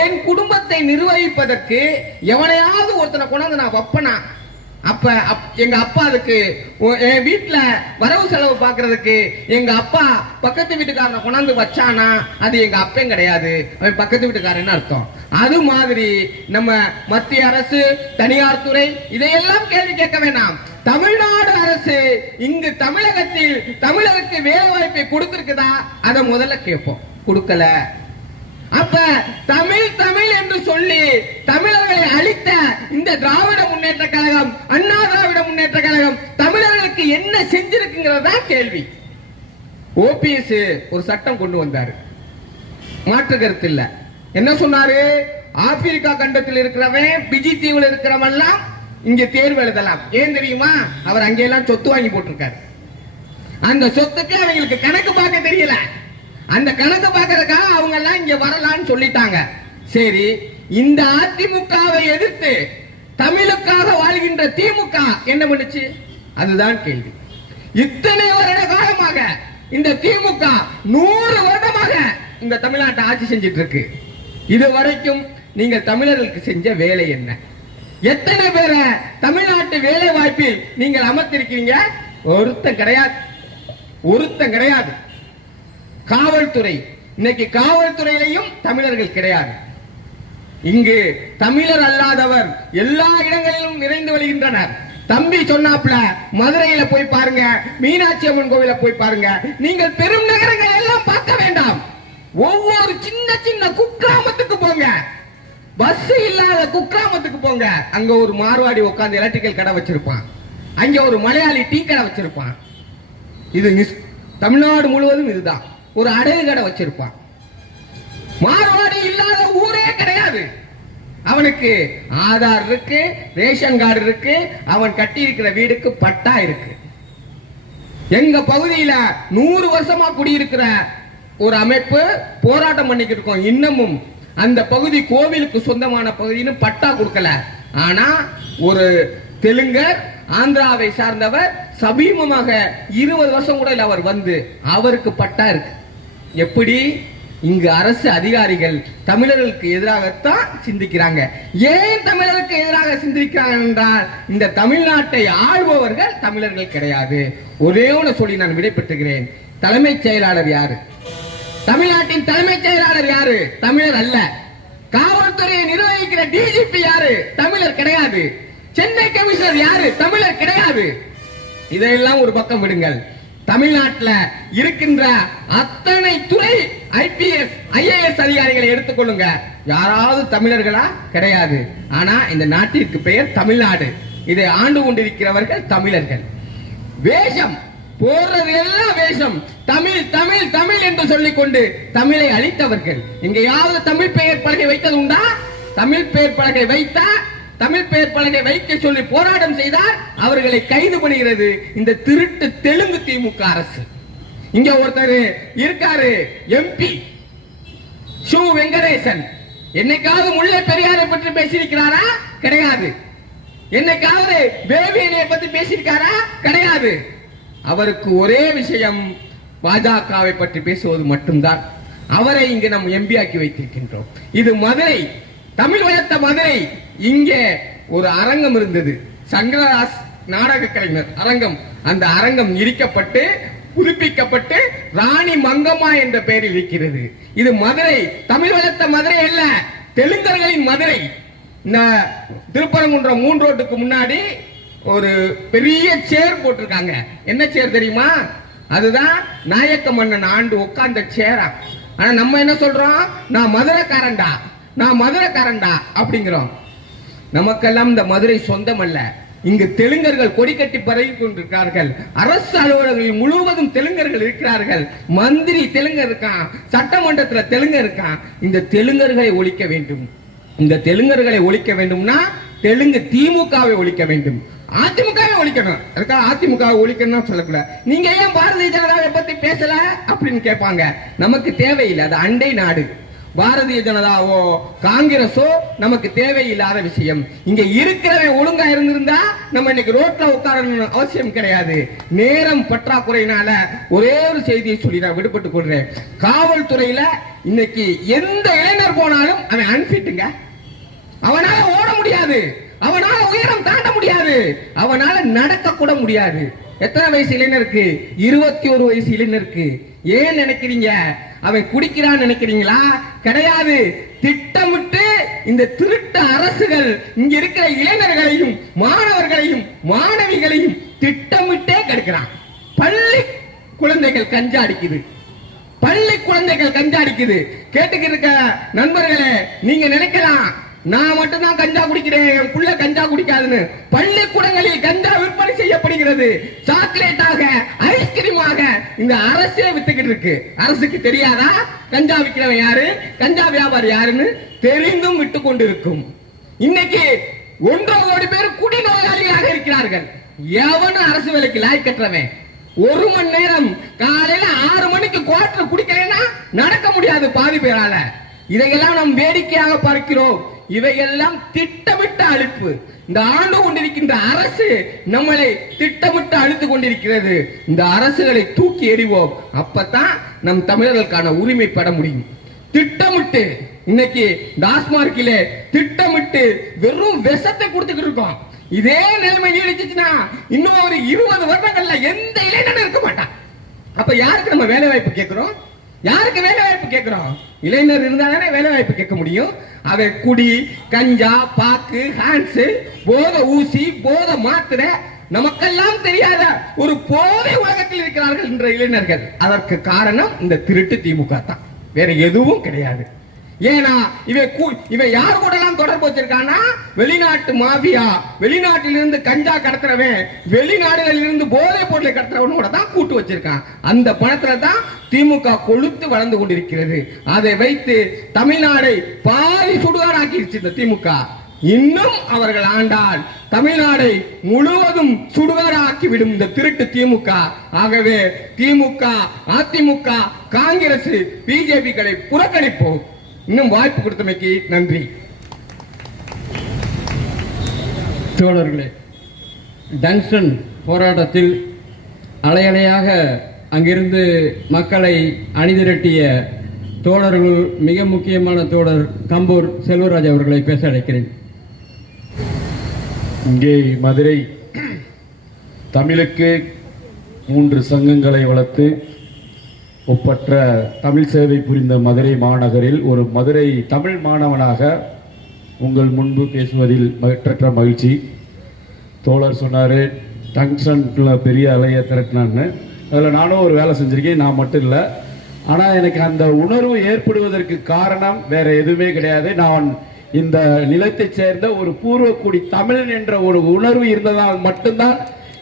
என் குடும்பத்தை நிர்வகிப்பதற்கு எவனையாவது ஒருத்தனை கொண்டாந்து நான் வைப்பனா? அப்ப எங்க அப்பா அதுக்கு என் வீட்டுல வரவு செலவு பாக்குறதுக்கு எங்க அப்பா பக்கத்து வீட்டுக்காரனை கொண்டாந்து வச்சானா அது எங்க அப்பன் கிடையாது, அவன் பக்கத்து வீட்டுக்காரன்னு அர்த்தம். அது மாதிரி நம்ம மத்திய அரசு, தனியார் துறை இதையெல்லாம் கேள்வி கேட்க வேண்டாம். தமிழ்நாடு அரசு இங்கு தமிழகத்தில் தமிழருக்கு வேலை வாய்ப்பை கொடுத்திருக்குதா? அதை முதல்ல கேட்போம். கொடுக்கல. அப்ப தமிழ் தமிழ் என்று சொல்லி தமிழர்களை அழித்த இந்த திராவிட முன்னேற்ற கழகம், அண்ணா திராவிட முன்னேற்ற கழகம் தமிழர்களுக்கு என்ன செஞ்சிருக்குங்கிறதா கேள்வி. ஓபிஎஸ் ஒரு சட்டம் கொண்டு வந்தாரு, மாற்று கருத்து இல்ல. என்ன சொன்னாரு? ஆப்பிரிக்கா கண்டத்தில் இருக்கிறவன், பிஜி தீவில் இருக்கிறவன் எல்லாம் இங்க தேர்வு எழுதலாம். ஏன் தெரியுமா? அவர் அங்கெல்லாம் சொத்து வாங்கி போட்டிருக்காரு. அந்த சொத்துக்கு அவங்களுக்கு கணக்கு பார்க்க தெரியல. அந்த கணக்கு பார்க்கறதுக்காக அவங்க எல்லாம் இங்க வரலான்னு சொல்லிட்டாங்க. சரி, இந்த அதிமுகவை எதிர்த்து தமிழுக்காக வாழ்கின்ற திமுக என்ன பண்ணுச்சு? அதுதான் கேள்வி. இத்தனை வருட காலமாக இந்த திமுக 100 வருடமாக இந்த தமிழ்நாட்டை ஆட்சி செஞ்சிட்டு இருக்கு. இதுவரைக்கும் நீங்கள் தமிழர்களுக்கு செஞ்ச வேலை என்ன? எத்தனை பேரை தமிழ்நாட்டு வேலை வாய்ப்பில் நீங்கள் அமர்த்திருக்கீங்க? ஒருத்தன் கிடையாது, ஒருத்தன் கிடையாது. காவல்துறை, இன்னைக்கு காவல்துறையிலையும் தமிழர்கள் கிடையாது. இங்கு தமிழர் அல்லாதவர் எல்லா இடங்களிலும் நிறைந்து வருகின்றனர். தம்பி சொன்னாப்ல, மதுரையில போய் பாருங்க, மீனாட்சி அம்மன் கோவில போய் பாருங்க. நீங்கள் பெரும் நகரங்கள் எல்லாம் பார்க்க வேண்டாம், ஒவ்வொரு சின்ன சின்ன குக்கிராமத்துக்கு போங்க, பஸ் இல்லாத குக்கிராமத்துக்கு போங்க. அங்க ஒரு மார்வாடி உட்கார்ந்து எலக்ட்ரிக்கல் கடை வச்சிருப்பான், அங்க ஒரு மலையாளி டீ கடை வச்சிருப்பான். இது தமிழ்நாடு முழுவதும் இதுதான். ஒரு அடகு கடை வச்சிருப்பான். மார்வாடி இல்லாத ஊரே கிடையாது. அவனுக்கு ஆதார் இருக்கு, ரேஷன் கார்டு இருக்கு, அவன் கட்டி இருக்கிற வீடுக்கு பட்டா இருக்கு. எங்க பகுதியில 100 வருஷமா குடியிருக்கிற ஒரு அமைப்பு போராட்டம் பண்ணிக்கிட்டு இருக்கோம். இன்னமும் அந்த பகுதி கோவிலுக்கு சொந்தமான பகுதின்னு பட்டா கொடுக்கல. ஆனா ஒரு தெலுங்கர், ஆந்திராவை சார்ந்தவர் சமீபமாக 20 வருஷம் கூட இல்ல, அவர் வந்து அவருக்கு பட்டா இருக்கு. எப்படி? இங்கு அரசு அதிகாரிகள் தமிழர்களுக்கு எதிராகத்தான் சிந்திக்கிறாங்க. ஏன் தமிழருக்கு எதிராக சிந்திக்கிறாங்க என்றால், இந்த தமிழ்நாட்டை ஆள்பவர்கள் தமிழர்கள் கிடையாது. ஒரே ஒன்று சொல்லி நான் விடைபெற்றுகிறேன். தலைமைச் செயலாளர் யாரு? தமிழ்நாட்டின் தலைமைச் செயலாளர் யாரு? தமிழர் அல்ல. காவல்துறையை நிர்வகிக்கிற டிஜிபி யாரு? தமிழர் கிடையாது. சென்னை கமிஷனர் யாரு? தமிழர் கிடையாது. இதையெல்லாம் ஒரு பக்கம் விடுங்கள். தமிழ்நாட்டில் இருக்கின்ற அத்தனை துறை ஐபிஎஸ் ஐஏஎஸ் அதிகாரிகளை எடுத்துக்கொள்ளுங்க, யாராவது தமிழர்களா? கிடையாது. ஆனா இந்த நாட்டிற்கு பெயர் தமிழ்நாடு. இதை ஆண்டு கொண்டிருக்கிறவர்கள் தமிழர்கள். வேஷம் போடுறது எல்லாம் வேஷம். தமிழ் தமிழ் தமிழ் என்று சொல்லிக் கொண்டு தமிழை அழித்தவர்கள். எங்கேயாவது தமிழ் பெயர் பலகை வைத்தது உண்டா? தமிழ் பெயர் பலகை வைத்தா, தமிழ் பெயர் பலகை வைக்க சொல்லி போராட்டம் செய்தால் அவர்களை கைது பண்ணுகிறது இந்த திருட்டு தெலுங்கு திமுக அரசு. இங்க ஒருத்தர் இருக்காரு, எம்பி சு வெங்கடேசன். என்னைக்காவது முல்லை பெரியாரை பற்றி பேசியிருக்கிறாரா? கிடையாது. என்னைக்காவது பேபியனை பற்றி பேசியிருக்காரா? கிடையாது. அவருக்கு ஒரே விஷயம் பாஜகவை பற்றி பேசுவது மட்டும்தான். அவரை இங்கு நாம் எம்பி ஆக்கி வைத்திருக்கின்றோம். இது மதுரை, தமிழ் வளர்த்த மதுரை. இங்கே ஒரு அரங்கம் இருந்தது, சங்கரதாஸ் நாடக கலைஞர் அரங்கம். அந்த அரங்கம் இடிக்கப்பட்டு புதுப்பிக்கப்பட்டு ராணி மங்கம்மா என்ற பெயரில் இருக்கிறது. இது மதுரை, தமிழ் வளர்த்த மதுரை அல்ல, தெலுங்கர்களின் மதுரை. இந்த திருப்பரங்குன்றம் 3 ரோட்டுக்கு முன்னாடி ஒரு பெரிய சேர் போட்டிருக்காங்க. என்ன சேர் தெரியுமா? அதுதான் நாயக்க மன்னன் ஆண்டு உட்கார்ந்த சேரா. ஆனா நம்ம என்ன சொல்றோம்? நான் மதுரைக்காரன்டா, நான் மதுரைக்காரன்டா அப்படிங்கிறோம். நமக்கெல்லாம் இந்த மதுரை சொந்தம் அல்ல. இங்கு தெலுங்கர்கள் கொடி கட்டி பரவி கொண்டிருக்கிறார்கள். அரசு அலுவலர்கள் முழுவதும் தெலுங்கர்கள் இருக்கிறார்கள். மந்திரி தெலுங்கர் இருக்கான், சட்டமன்றத்தில் தெலுங்கர் இருக்கான். இந்த தெலுங்கர்களை ஒழிக்க வேண்டும். இந்த தெலுங்கர்களை ஒழிக்க வேண்டும்னா தெலுங்கு திமுகவை ஒழிக்க வேண்டும், அதிமுகவை ஒழிக்கணும். அதுக்காக அதிமுகவை ஒழிக்கணும் சொல்லக்கூடாது. நீங்க ஏன் பாரதிய ஜனதாவை பத்தி பேசல அப்படின்னு கேட்பாங்க. நமக்கு தேவையில்லை, அது அண்டை நாடு. பாரதிய ஜனதாவோ காங்கிரஸோ நமக்கு தேவையில்லாத விஷயம். இங்க இருக்கிறவை ஒழுங்கா இருந்திருந்தா நம்ம இன்னைக்கு ரோட்ல உட்காரணும் அவசியம் கிடையாது. நேரம் பற்றாக்குறையினால ஒரே ஒரு செய்தியை சொல்லி நான் விடுபட்டுக் கொள்றேன். காவல்துறையில இன்னைக்கு எந்த இளைஞர் போனாலும் அவன் அன்பிட்டுங்க. அவனால ஓட முடியாது, அவனால உயரம் தாண்ட முடியாது, அவனால நடக்க கூட முடியாது. எத்தனை வயசு இளைஞருக்கு? 21 வயசு இளைஞருக்கு. ஏன் நினைக்கிறீங்க? அவன் குடிக்கிறான்னு நினைக்கிறீங்களா? கிடையாது. திட்டமிட்டு இந்த திருட்டு அரசுகள் இங்க இருக்கிற இளைஞர்களையும் மாணவர்களையும் மாணவிகளையும் திட்டமிட்டே கெடுக்கிறான். பள்ளி குழந்தைகள் கஞ்சா அடிக்குது, பள்ளி குழந்தைகள் கஞ்சா அடிக்குது. கேட்டுக்கிட்டு இருக்க நண்பர்களே, நீங்க நினைக்கலாம் நான் மட்டும் தான் கஞ்சா குடிக்கிறேன், என் புள்ள கஞ்சா குடிக்காதுன்னு. பள்ளிக்கூடங்களில் கஞ்சா விற்பனை செய்யப்படுகிறது. சாக்லேட்டாக, ஐஸ்கிரீமாக இந்த அரசே வித்துக்கிட்டு இருக்கு. அரசுக்கு தெரியாதா கஞ்சா விற்கிறவன் யாரு, கஞ்சா வியாபாரி யாருன்னு? தெரிந்தும் விட்டு கொண்டிருக்கும். இன்னைக்கு 1.5 கோடி பேர் குடிநோயாளியாக இருக்கிறார்கள். எவனும் அரசு வேலைக்கு லாய் கட்டுறவன் 1 மணி நேரம் காலையில 6 மணிக்கு குவார்டர் குடிக்கிறேன்னா நடக்க முடியாது பாதி பேரால. இதையெல்லாம் நாம் வேடிக்கையாக பார்க்கிறோம். இவையெல்லாம் திட்டமிட்ட அழிப்பு. இந்த ஆண்டு கொண்டிருக்கின்ற அரசு நம்மளை திட்டமிட்டு அழித்து கொண்டிருக்கிறது. இந்த அரசுகளை தூக்கி எறிவோம். அப்பதான் நம் தமிழர்களுக்கான உரிமை பெற முடியும். திட்டமிட்டு இன்னைக்கு டாஸ்மார்க்கிலே திட்டமிட்டு வெறும் விஷத்தை கொடுத்துக்கிட்டு இருக்கோம். இதே நிலைமை நீடிச்சுச்சுன்னா இன்னும் ஒரு 20 வருடங்கள்ல எந்த இளைஞனும் இருக்க மாட்டான். அப்ப யாருக்கு நம்ம வேலை வாய்ப்பு கேட்கிறோம்? யாருக்கு வேலை வாய்ப்பு கேட்கிறோம்? இளைஞர் இருந்தாலே வேலை வாய்ப்பு கேட்க முடியும். அவை குடி, கஞ்சா, பாக்கு, ஹான்ஸ், போத ஊசி, போத மாத்திரை, நமக்கெல்லாம் தெரியாத ஒரு போதை உலகத்தில் இருக்கிறார்கள் என்ற இளைஞர்கள். அதற்கு காரணம் இந்த திருட்டு திமுக தான், வேற எதுவும் கிடையாது. ஏன்னா இவன் யார் கூட எல்லாம் தொடர்பு வச்சிருக்கானா, வெளிநாட்டு மாஃபியா, வெளிநாட்டிலிருந்து கஞ்சா கடத்துறவன், வெளிநாடுகளில் இருந்து போதை பொருளை கடத்துறவனோட தான் கூட்டு வச்சிருக்கான். அந்த பணத்துல தான் திமுக கொழுத்து வளர்ந்து கொண்டிருக்கிறது. அதை வைத்து தமிழ்நாடை பாதி சுடுகாடாக்கிடுச்சு இந்த திமுக. இன்னும் அவர்கள் ஆண்டால் தமிழ்நாடை முழுவதும் சுடுகாடாக்கி விடும் இந்த திருட்டு திமுக. ஆகவே திமுக, அதிமுக, காங்கிரஸ், பிஜேபிகளை புறக்கணிப்போம். இன்னும் வாய்ப்பு கொடுத்தமைக்கு நன்றி. தோழர்களே, டங்ஸ்டன் போராட்டத்தில் அலையலையாக அங்கிருந்து மக்களை அணிதிரட்டிய தோழர்கள் மிக முக்கியமான தோழர் கம்பூர் செல்வராஜ் அவர்களை பேச அழைக்கிறேன். இங்கே மதுரை தமிழுக்கு 3 சங்கங்களை வளர்த்து ஒப்பற்ற தமிழ் சேவை புரிந்த மதுரை மாநகரில் ஒரு மதுரை தமிழ் மாணவனாக உங்கள் முன்பு பேசுவதில் மற்றற்ற மகிழ்ச்சி. தோழர் சொன்னார் டங்ஸ்டன்ல பெரிய அலையை திரட்டினான்னு. அதில் நானும் ஒரு வேலை செஞ்சுருக்கேன், நான் மட்டும் இல்லை. ஆனால் எனக்கு அந்த உணர்வு ஏற்படுவதற்கு காரணம் வேற எதுவுமே கிடையாது. நான் இந்த நிலத்தை சேர்ந்த ஒரு பூர்வக்குடி தமிழன் என்ற ஒரு உணர்வு இருந்ததால் மட்டும்தான்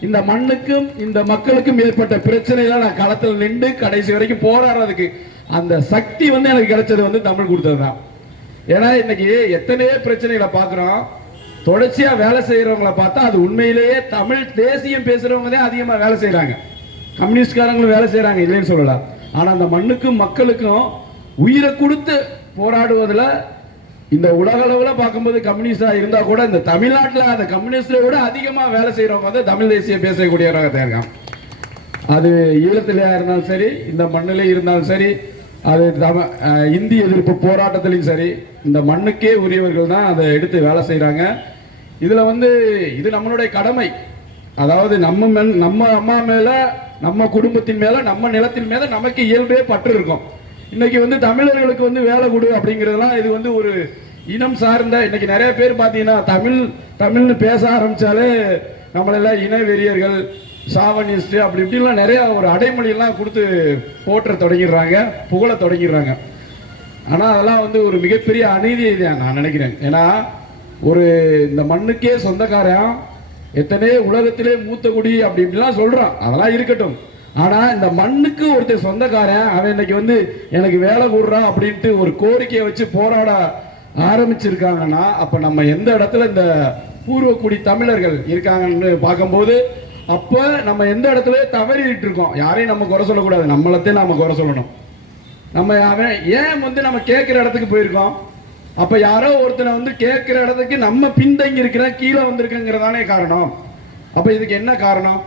இந்த மண்ணுக்கும் இந்த மக்களுக்கும் ஏற்பட்ட பிரச்சனைலாம் நான் களத்தில் நின்று கடைசி வரைக்கும் போராடுறதுக்கு அந்த சக்தி எனக்கு கிடைச்சது தமிழ் கொடுத்தது தான். ஏன்னா இன்னைக்கு எத்தனையோ பிரச்சனைகளை பார்க்குறோம். தொடர்ச்சியா வேலை செய்யறவங்களை பார்த்தா அது உண்மையிலேயே தமிழ் தேசியம் பேசுறவங்க தான் அதிகமா வேலை செய்யறாங்க. கம்யூனிஸ்ட்காரங்களும் வேலை செய்யறாங்க, இல்லைன்னு சொல்லலாம். ஆனா அந்த மண்ணுக்கும் மக்களுக்கும் உயிரை கொடுத்து போராடுவதில் இந்த உலக அளவில் பார்க்கும்போது கம்யூனிஸ்டா இருந்தா கூட இந்த தமிழ்நாட்டில் அந்த கம்யூனிஸ்டை விட அதிகமா வேலை செய்யறவங்க தமிழ் தேசியம் பேசக்கூடியவராக தான் இருக்காங்க. அது ஈழத்திலேயா இருந்தாலும் சரி, இந்த மண்ணிலே இருந்தாலும் சரி, அது இந்திய எதிர்ப்பு போராட்டத்திலையும் சரி, இந்த மண்ணுக்கே உரியவர்கள் தான் அதை எடுத்து வேலை செய்யறாங்க. இதுல இது நம்மளுடைய கடமை. அதாவது நம்ம அம்மா மேல, நம்ம குடும்பத்தின் மேல, நம்ம நிலத்தின் மேல நமக்கு இயல்பே பற்று இருக்கும். இன்னைக்கு தமிழர்களுக்கு வேலை கொடு அப்படிங்கிறதுலாம் இது ஒரு இனம் சார்ந்த. இன்னைக்கு நிறைய பேர் பார்த்தீங்கன்னா தமிழ்னு பேச ஆரம்பிச்சாலே நம்மளெல்லாம் இன வெறியர்கள், சாவனிஸ்ட் அப்படி இப்படிலாம் நிறைய ஒரு அடைமொழியெல்லாம் கொடுத்து போற்ற தொடங்கிடுறாங்க, புகழ தொடங்கிடுறாங்க. ஆனால் அதெல்லாம் ஒரு மிகப்பெரிய அநீதியை தான் நான் நினைக்கிறேன். ஏன்னா இந்த மண்ணுக்கே சொந்தக்காரன் எத்தனையோ உலகத்திலே மூத்த குடி அப்படி இப்படிலாம் சொல்றான், அதெல்லாம் இருக்கட்டும். ஆனா இந்த மண்ணுக்கு ஒருத்தர் சொந்தக்காரன் அவன் இன்னைக்கு எனக்கு வேலை கூடுறான் அப்படின்ட்டு ஒரு கோரிக்கையை வச்சு போராட ஆரம்பிச்சிருக்காங்கன்னா அப்ப நம்ம எந்த இடத்துல இந்த பூர்வக்குடி தமிழர்கள் இருக்காங்கன்னு பார்க்கும்போது அப்ப நம்ம எந்த இடத்துல தவறிட்டு இருக்கோம். யாரையும் நம்ம குறை சொல்லக்கூடாது, நம்மளத்தையும் நாம குறை சொல்லணும். நம்ம அவன் ஏன் நம்ம கேட்கிற இடத்துக்கு போயிருக்கோம். அப்ப யாரோ ஒருத்தனை கேட்கிற இடத்துக்கு நம்ம பின்தங்கி இருக்கிற கீழே வந்திருக்குங்கிறதானே காரணம். அப்ப இதுக்கு என்ன காரணம்?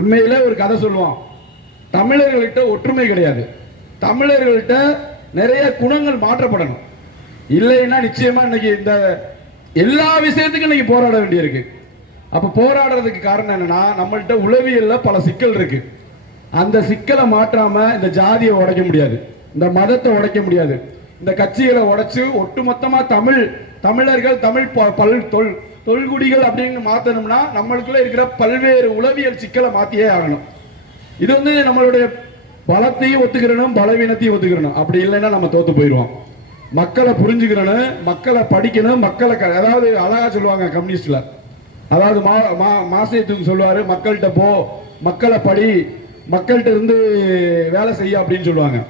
உண்மையில ஒரு கதை சொல்லுவோம். தமிழர்கள்ட்ட ஒற்றுமை கிடையாது, தமிழர்கள்ட்ட நிறைய குணங்கள் மாற்றப்படணும். இல்லைன்னா நிச்சயமா இன்னைக்கு இந்த எல்லா விஷயத்துக்கும் இன்னைக்கு போராட வேண்டியிருக்கு. அப்ப போராடுறதுக்கு காரணம் என்னன்னா நம்மள்ட்ட உளவியல்ல பல சிக்கல் இருக்கு. அந்த சிக்கலை மாற்றாம இந்த ஜாதியை உடைக்க முடியாது, இந்த மதத்தை உடைக்க முடியாது, இந்த கட்சிகளை உடைச்சு ஒட்டுமொத்தமா தமிழர்கள் தமிழ் தொல்குடிகள் அப்படின்னு மாத்தணும்னா நம்மளுக்குள்ள இருக்கிற பல்வேறு உளவியல் சிக்கலை மாத்தியே ஆகணும். இது நம்மளுடைய பலத்தையும் ஒத்துக்கிறணும், பலவீனத்தையும் ஒத்துக்கிறணும். அப்படி இல்லைன்னா நம்ம தோத்து போயிடுவோம். மக்களை புரிஞ்சுக்கிறணும், மக்களை படிக்கணும், அதாவது அழகா சொல்லுவாங்க கம்யூனிஸ்ட்ல, அதாவது மாசத்துக்கு சொல்லுவாரு, மக்கள்கிட்ட போ, மக்களை படி, மக்கள்கிட்ட இருந்து வேலை செய்ய அப்படின்னு சொல்லுவாங்க.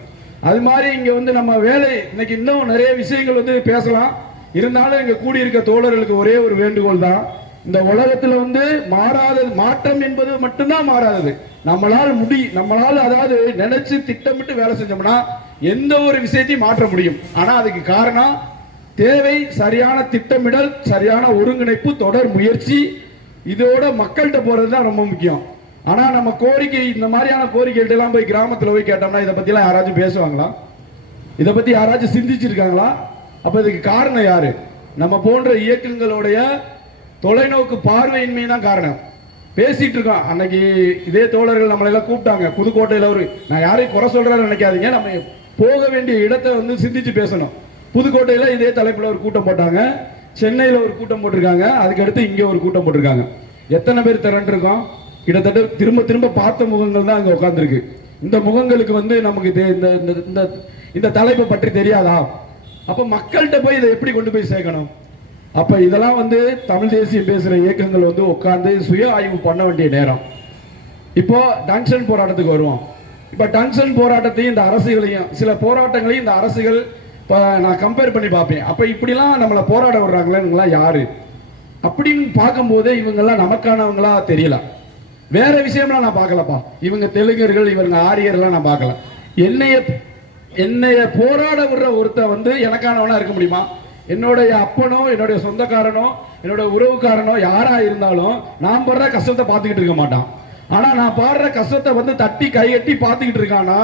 அது மாதிரி இங்க நம்ம வேலை இன்னைக்கு இன்னும் நிறைய விஷயங்கள் பேசலாம். இருந்தாலும் இங்க கூடியிருக்க தோழர்களுக்கு ஒரே ஒரு வேண்டுகோள் தான், இந்த உலகத்துல வந்து மாறாதது, மாற்றம் என்பது மட்டும்தான் மாறாதது. நம்மளால் அதாவது நினைச்சு திட்டமிட்டு வேலை செஞ்சோம்னா எந்த ஒரு விஷயத்தையும் மாற்ற முடியும். ஆனா அதுக்கு காரணம் தேவை சரியான திட்டமிடல், சரியான ஒருங்கிணைப்பு, தொடர் முயற்சி. இதோட மக்கள்கிட்ட போறது தான் ரொம்ப முக்கியம். ஆனா நம்ம கோரிக்கை, இந்த மாதிரியான கோரிக்கைகள் எல்லாம் போய் கிராமத்துல போய் கேட்டோம்னா இதை பத்தி எல்லாம் யாராச்சும் பேசுவாங்களா? இதை பத்தி யாராச்சும் சிந்திச்சிருக்காங்களா? அப்ப இதுக்கு காரணம் யாரு? நம்ம போன்ற இயக்கங்களுடைய தொலைநோக்கு பார்வையின்மை தான் காரணம். பேசிட்டு இருக்கோம். அன்னைக்கு இதே தோழர்கள் நம்மளை எல்லாம் கூப்பிட்டாங்க புதுக்கோட்டையில. நான் யாரையும் குறை சொல்றாரு நினைக்காதீங்க, நம்ம போக வேண்டிய இடத்தை வந்து சிந்திச்சு பேசணும். புதுக்கோட்டையில இதே தலைப்புல ஒரு கூட்டம் போட்டாங்க, சென்னையில ஒரு கூட்டம் போட்டிருக்காங்க, அதுக்கடுத்து இங்க ஒரு கூட்டம் போட்டிருக்காங்க. எத்தனை பேர் திரண்டு இருக்கோம்? கிட்டத்தட்ட திரும்ப திரும்ப பார்த்த முகங்கள் தான் அங்க உட்கார்ந்துருக்கு. இந்த முகங்களுக்கு வந்து நமக்கு இந்த தலைப்பை பற்றி தெரியாதா? அப்ப மக்கள்கிட்ட போய் இதை எப்படி கொண்டு போய் சேர்க்கணும்? அப்ப இதெல்லாம் வந்து தமிழ் தேசியம் பேசுற இயக்கங்கள் வந்து உட்கார்ந்து சுய ஆய்வு பண்ண வேண்டிய நேரம். இப்போ டங்ஷன் போராட்டத்துக்கு வருவோம். இப்ப டங்ஷன் போராட்டத்தையும் இந்த அரசுகளையும் சில போராட்டங்களையும் இந்த அரசுகள் நான் கம்பேர் பண்ணி பார்ப்பேன். அப்ப இப்படிலாம் நம்மளை போராட விடுறாங்களா யாரு அப்படின்னு பார்க்கும்போதே இவங்கெல்லாம் நமக்கானவங்களா தெரியல. வேற விஷயம்லாம் நான் பார்க்கலப்பா. இவங்க தெலுங்கர்கள், இவங்க ஆரியர்லாம் நான் பார்க்கல. என்னைய போராட விடுற ஒருத்த வந்து எனக்கானவனா இருக்க முடியுமா? என்னுடைய அப்பனோ, என்னுடைய சொந்தக்காரனோ, என்னோட உறவுக்காரனோ யாரா இருந்தாலும் நான் படுற கஷ்டத்தை பார்த்துக்கிட்டு இருக்க மாட்டான். ஆனா நான் பாடுற கஷ்டத்தை வந்து தட்டி கையெட்டி பார்த்துக்கிட்டு இருக்கானா,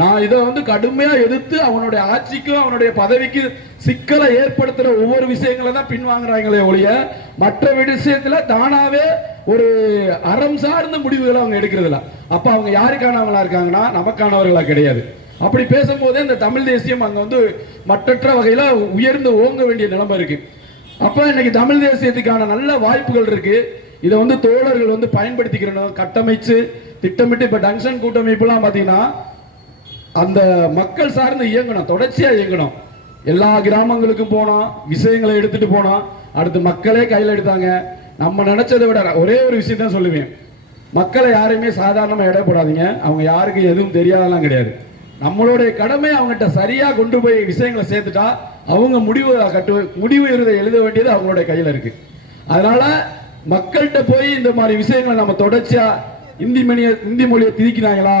நான் இதை வந்து கடுமையா எதிர்த்து அவனுடைய ஆட்சிக்கும் அவனுடைய பதவிக்கு சிக்கலை ஏற்படுத்துற ஒவ்வொரு விஷயங்களை தான் பின்வாங்குறாங்களே ஒழிய மற்ற விஷயத்துல தானாவே ஒரு அறம் சார்ந்த முடிவுகளை அவங்க எடுக்கிறதில்ல. அப்ப அவங்க யாருக்கானவங்களா இருக்காங்கன்னா நமக்கானவர்களா கிடையாது. அப்படி பேசும்போதே இந்த தமிழ் தேசியம் அங்க வந்து மற்றற்ற வகையில உயர்ந்து ஓங்க வேண்டிய நிலைமை இருக்கு. அப்ப இன்னைக்கு தமிழ் தேசியத்துக்கான நல்ல வாய்ப்புகள் இருக்கு. இதை வந்து தோழர்கள் வந்து பயன்படுத்திக்கிறணும், கட்டமைச்சு திட்டமிட்டு. இப்ப டங்ஷன் கூட்டமைப்புலாம் பாத்தீங்கன்னா அந்த மக்கள் சார்ந்து இயங்கணும், தொடர்ச்சியா இயங்கணும். எல்லா கிராமங்களுக்கும் போனோம், விஷயங்களை எடுத்துட்டு போனோம், அடுத்து மக்களே கையில் எடுத்தாங்க. நம்ம நினைச்சதை விட ஒரே ஒரு விஷயம் தான் சொல்லுவேன், மக்களை யாருமே சாதாரணமா எடை போடாதீங்க. அவங்க யாருக்கு எதுவும் தெரியாதெல்லாம் கிடையாது. நம்மளுடைய கடமை அவங்ககிட்ட சரியா கொண்டு போய் விஷயங்களை சேர்த்துட்டா அவங்க முடிவு எழுத வேண்டியது அவங்களுடைய கையில இருக்கு. அதனால மக்கள்கிட்ட போய் இந்த மாதிரி விஷயங்களை நம்ம தொடர்ச்சியா இந்தி மொழியை திணிக்கிறாங்களா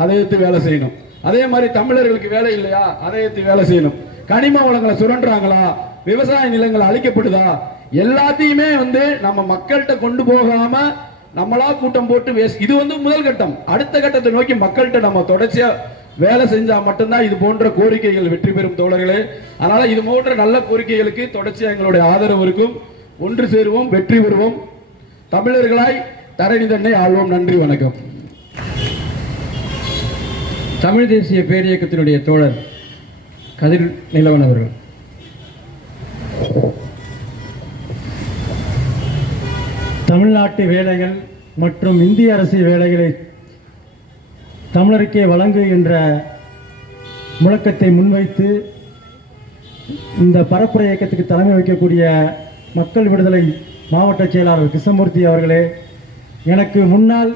அதை எடுத்து வேலை செய்யணும். அதே மாதிரி தமிழர்களுக்கு வேலை இல்லையா அதை எடுத்து வேலை செய்யணும். கனிம வளங்களை சுரண்டுறாங்களா, விவசாய நிலங்கள் அழிக்கப்படுதா, எல்லாத்தையுமே வந்து நம்ம மக்கள்கிட்ட கொண்டு போகாம நம்மளா கூட்டம் போட்டு இது வந்து முதல் கட்டம். அடுத்த கட்டத்தை நோக்கி மக்கள்கிட்ட நம்ம தொடர்ச்சியா வேலை செஞ்சா மட்டும்தான் இது போன்ற கோரிக்கைகள் வெற்றி பெறும் தோழர்களே. அதனால இது போன்ற நல்ல கோரிக்கைகளுக்கு தொடர்ச்சியா எங்களுடைய ஆதரவு இருக்கும். ஒன்று சேருவோம், வெற்றி பெறுவோம், தமிழர்களாய் தரணி தன்னை ஆள்வோம். நன்றி, வணக்கம். தமிழ் தேசிய பேரியக்கத்தினுடைய தோழர் கதிர் நிலவன் அவர்கள். தமிழ்நாட்டு வேலைகள் மற்றும் இந்திய அரசு வேலைகளை தமிழருக்கே வழங்கு என்ற முழக்கத்தை முன்வைத்து இந்த பரப்புரை இயக்கத்துக்கு தலைமை வைக்கக்கூடிய மக்கள் விடுதலை மாவட்ட செயலாளர் கிருஷ்ணமூர்த்தி அவர்களே, எனக்கு முன்னால்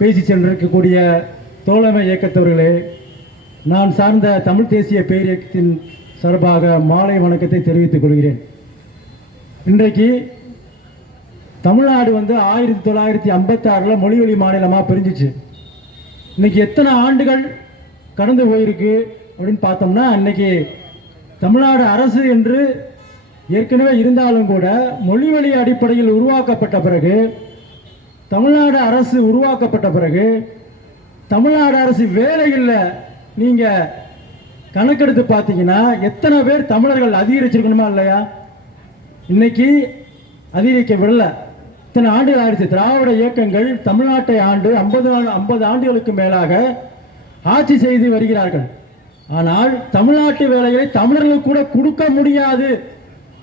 பேசி சென்றிருக்கக்கூடிய தோழமை இயக்கத்தவர்களே, நான் சார்ந்த தமிழ் தேசிய பேரியக்கத்தின் சார்பாக மாலை வணக்கத்தை தெரிவித்துக் கொள்கிறேன். இன்றைக்கு தமிழ்நாடு வந்து 1956 மொழிவழி மாநிலமாக பிரிஞ்சிச்சு. இன்னைக்கு எத்தனை ஆண்டுகள் கடந்து போயிருக்கு அப்படின்னு பார்த்தோம்னா, இன்னைக்கு தமிழ்நாடு அரசு என்று ஏற்கனவே இருந்தாலும் கூட மொழிவழி அடிப்படையில் உருவாக்கப்பட்ட பிறகு, தமிழ்நாடு அரசு உருவாக்கப்பட்ட பிறகு தமிழ்நாடு அரசு வேலைகளில் நீங்கள் கணக்கெடுத்து பார்த்தீங்கன்னா எத்தனை பேர் தமிழர்கள் அதிகரிச்சிருக்கணுமா இல்லையா? இன்னைக்கு அதிகரிக்க விடல. இத்தனை ஆண்டுகள் ஆயிடுச்சு. திராவிட இயக்கங்கள் தமிழ்நாட்டை ஆண்டு 50 ஆண்டுகளுக்கு மேலாக ஆட்சி செய்து வருகிறார்கள். ஆனால் தமிழ்நாட்டு வேலைகளை தமிழர்களுக்கு கூட கொடுக்க முடியாது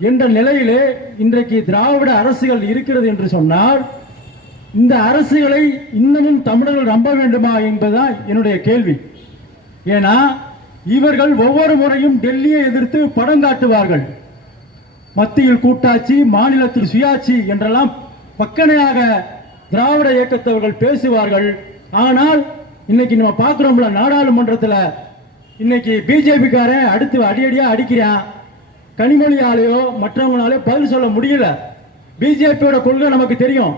என்ற நிலையிலே இன்றைக்கு திராவிட அரசுகள் இருக்கிறது என்று சொன்னால், இந்த அரசுகளை இன்னமும் தமிழர்கள் நம்ப வேண்டுமா என்பதுதான் என்னுடைய கேள்வி. ஏன்னா இவர்கள் ஒவ்வொரு முறையும் டெல்லியை எதிர்த்து படம் காட்டுவார்கள். மத்தியில் கூட்டாட்சி, மாநிலத்தில் சுயாட்சி என்றெல்லாம் பக்கனையாக திராவிட இயக்கத்தவர்கள் பேசுவார்கள். ஆனால் இன்னைக்கு நம்ம பார்க்கிறோம்ல, நாடாளுமன்றத்தில் இன்னைக்கு பிஜேபிக்காரன் அடுத்து அடியடியா அடிக்கிறான். கனிமொழியாலேயோ மற்றவங்களாலேயோ பதில் சொல்ல முடியல. பிஜேபியோட கொள்கை நமக்கு தெரியும்.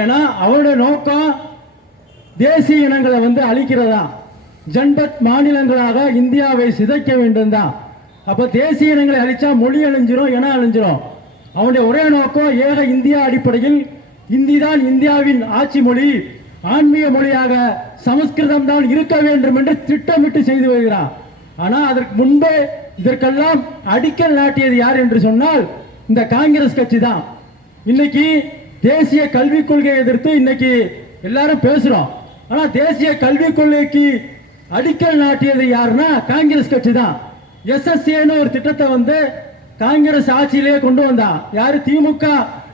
ஏன்னா அவருடைய நோக்கம் தேசிய இனங்களை வந்து அழிக்கிறதா, ஜன்பத் மாநிலங்களாக இந்தியாவை சிதைக்க வேண்டும் தான். அப்ப தேசிய இனங்களை அழிச்சா மொழி அழிஞ்சிரும், இனம் அழிஞ்சிரும். அவனுடைய ஒரே நோக்கம் ஏக இந்தியா அடிப்படையில் இந்தி தான் இந்தியாவின் ஆட்சி மொழி, ஆன்மீக மொழியாக சமஸ்கிருதம் தான் இருக்க வேண்டும் என்று திட்டமிட்டு செய்து வருகிறான். ஆனா அதற்கு முன்பே இதற்கெல்லாம் அடிக்கல் நாட்டியது யார் என்று சொன்னால் இந்த காங்கிரஸ் கட்சி தான். இன்னைக்கு தேசிய கல்விக் கொள்கையை எதிர்த்து இன்னைக்கு எல்லாரும் பேசுறோம். ஆனா தேசிய கல்விக் கொள்கைக்கு அடிக்கல் நாட்டியது யாருன்னா காங்கிரஸ் கட்சி தான். எஸ்எஸ்ஏன்னு ஒரு திட்டத்தை வந்து காங்கிரஸ் ஆட்சியிலேயே கொண்டு வந்தான். யாரு? திமுக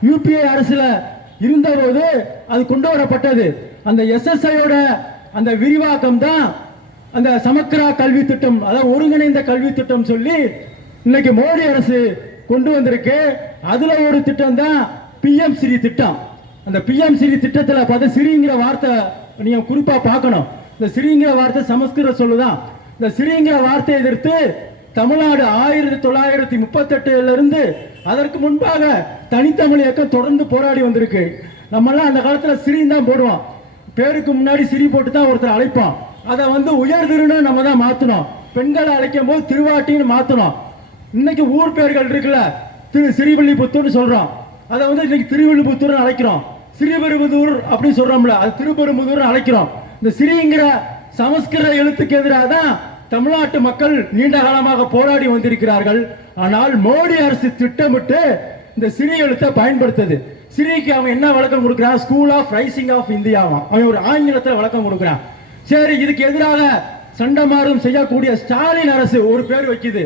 யூபிஏ அரசுல இருந்தபோது அது கொண்டு வரப்பட்டது. அந்த எஸ்எஸ்ஐயோட அந்த விரிவாக்கம் தான் அந்த சமக்கிரா கல்வி திட்டம், அதாவது ஒருங்கிணைந்த கல்வி திட்டம் சொல்லி இன்னைக்கு மோடி அரசு கொண்டு வந்திருக்கு. அதுல ஒரு திட்டம் தான் பிஎம் ஸ்ரீ திட்டம். அந்த பிஎம் ஸ்ரீ திட்டத்தில் பார்த்து ஸ்ரீங்கிற வார்த்தை நீங்க குறிப்பா பார்க்கணும். இந்த ஸ்ரீங்கிற வார்த்தை சமஸ்கிருத சொல்லுதான். இந்த ஸ்ரீங்கிற வார்த்தையை எதிர்த்து தமிழ்நாடு 1938 இருந்து அதற்கு முன்பாக தனித்தமிழ் இயக்கம் தொடர்ந்து போராடி வந்திருக்கு. நம்மெல்லாம் அந்த காலத்துல ஸ்ரீன்னு தான் போடுவோம். பேருக்கு முன்னாடி ஸ்ரீ போட்டு தான் ஒருத்தர் அழைப்போம். அதை வந்து உயர் திருன்னு நம்ம தான் மாத்தணும். பெண்களை அழைக்கும் போது திருவாட்டின்னு மாத்தணும். இன்னைக்கு ஊர் பேர்கள் இருக்குல்ல, ஸ்ரீவில்லிபுத்தூர்னு சொல்றோம். அதை வந்து இன்னைக்கு திருவில்லிபுத்தூர் அழைக்கிறோம். ஸ்ரீபெரும்புதூர் அப்படின்னு சொல்றோம்ல, அது திருப்பெரும்புதூர் அழைக்கிறோம். இந்த ஸ்ரீங்கிற சமஸ்கிருத எழுத்துக்கு எதிராக தான் தமிழ்நாட்டு மக்கள் நீண்ட காலமாக போராடி வந்திருக்கிறார்கள். ஆனால் மோடி அரசு திட்டமிட்டு இந்த சிறி எழுத்தை பயன்படுத்துது. சிறிக்கு அவன் என்ன விளக்கம் கொடுக்கிறான்? School of rising of India. அவன் ஒரு ஆங்கிலத்தில் விளக்கம் கொடுக்கிறான். சரி, இதுக்கு எதிராக சண்டமாறும் செய்யக்கூடிய ஸ்டாலின் அரசு ஒரு பேர் வைக்குது,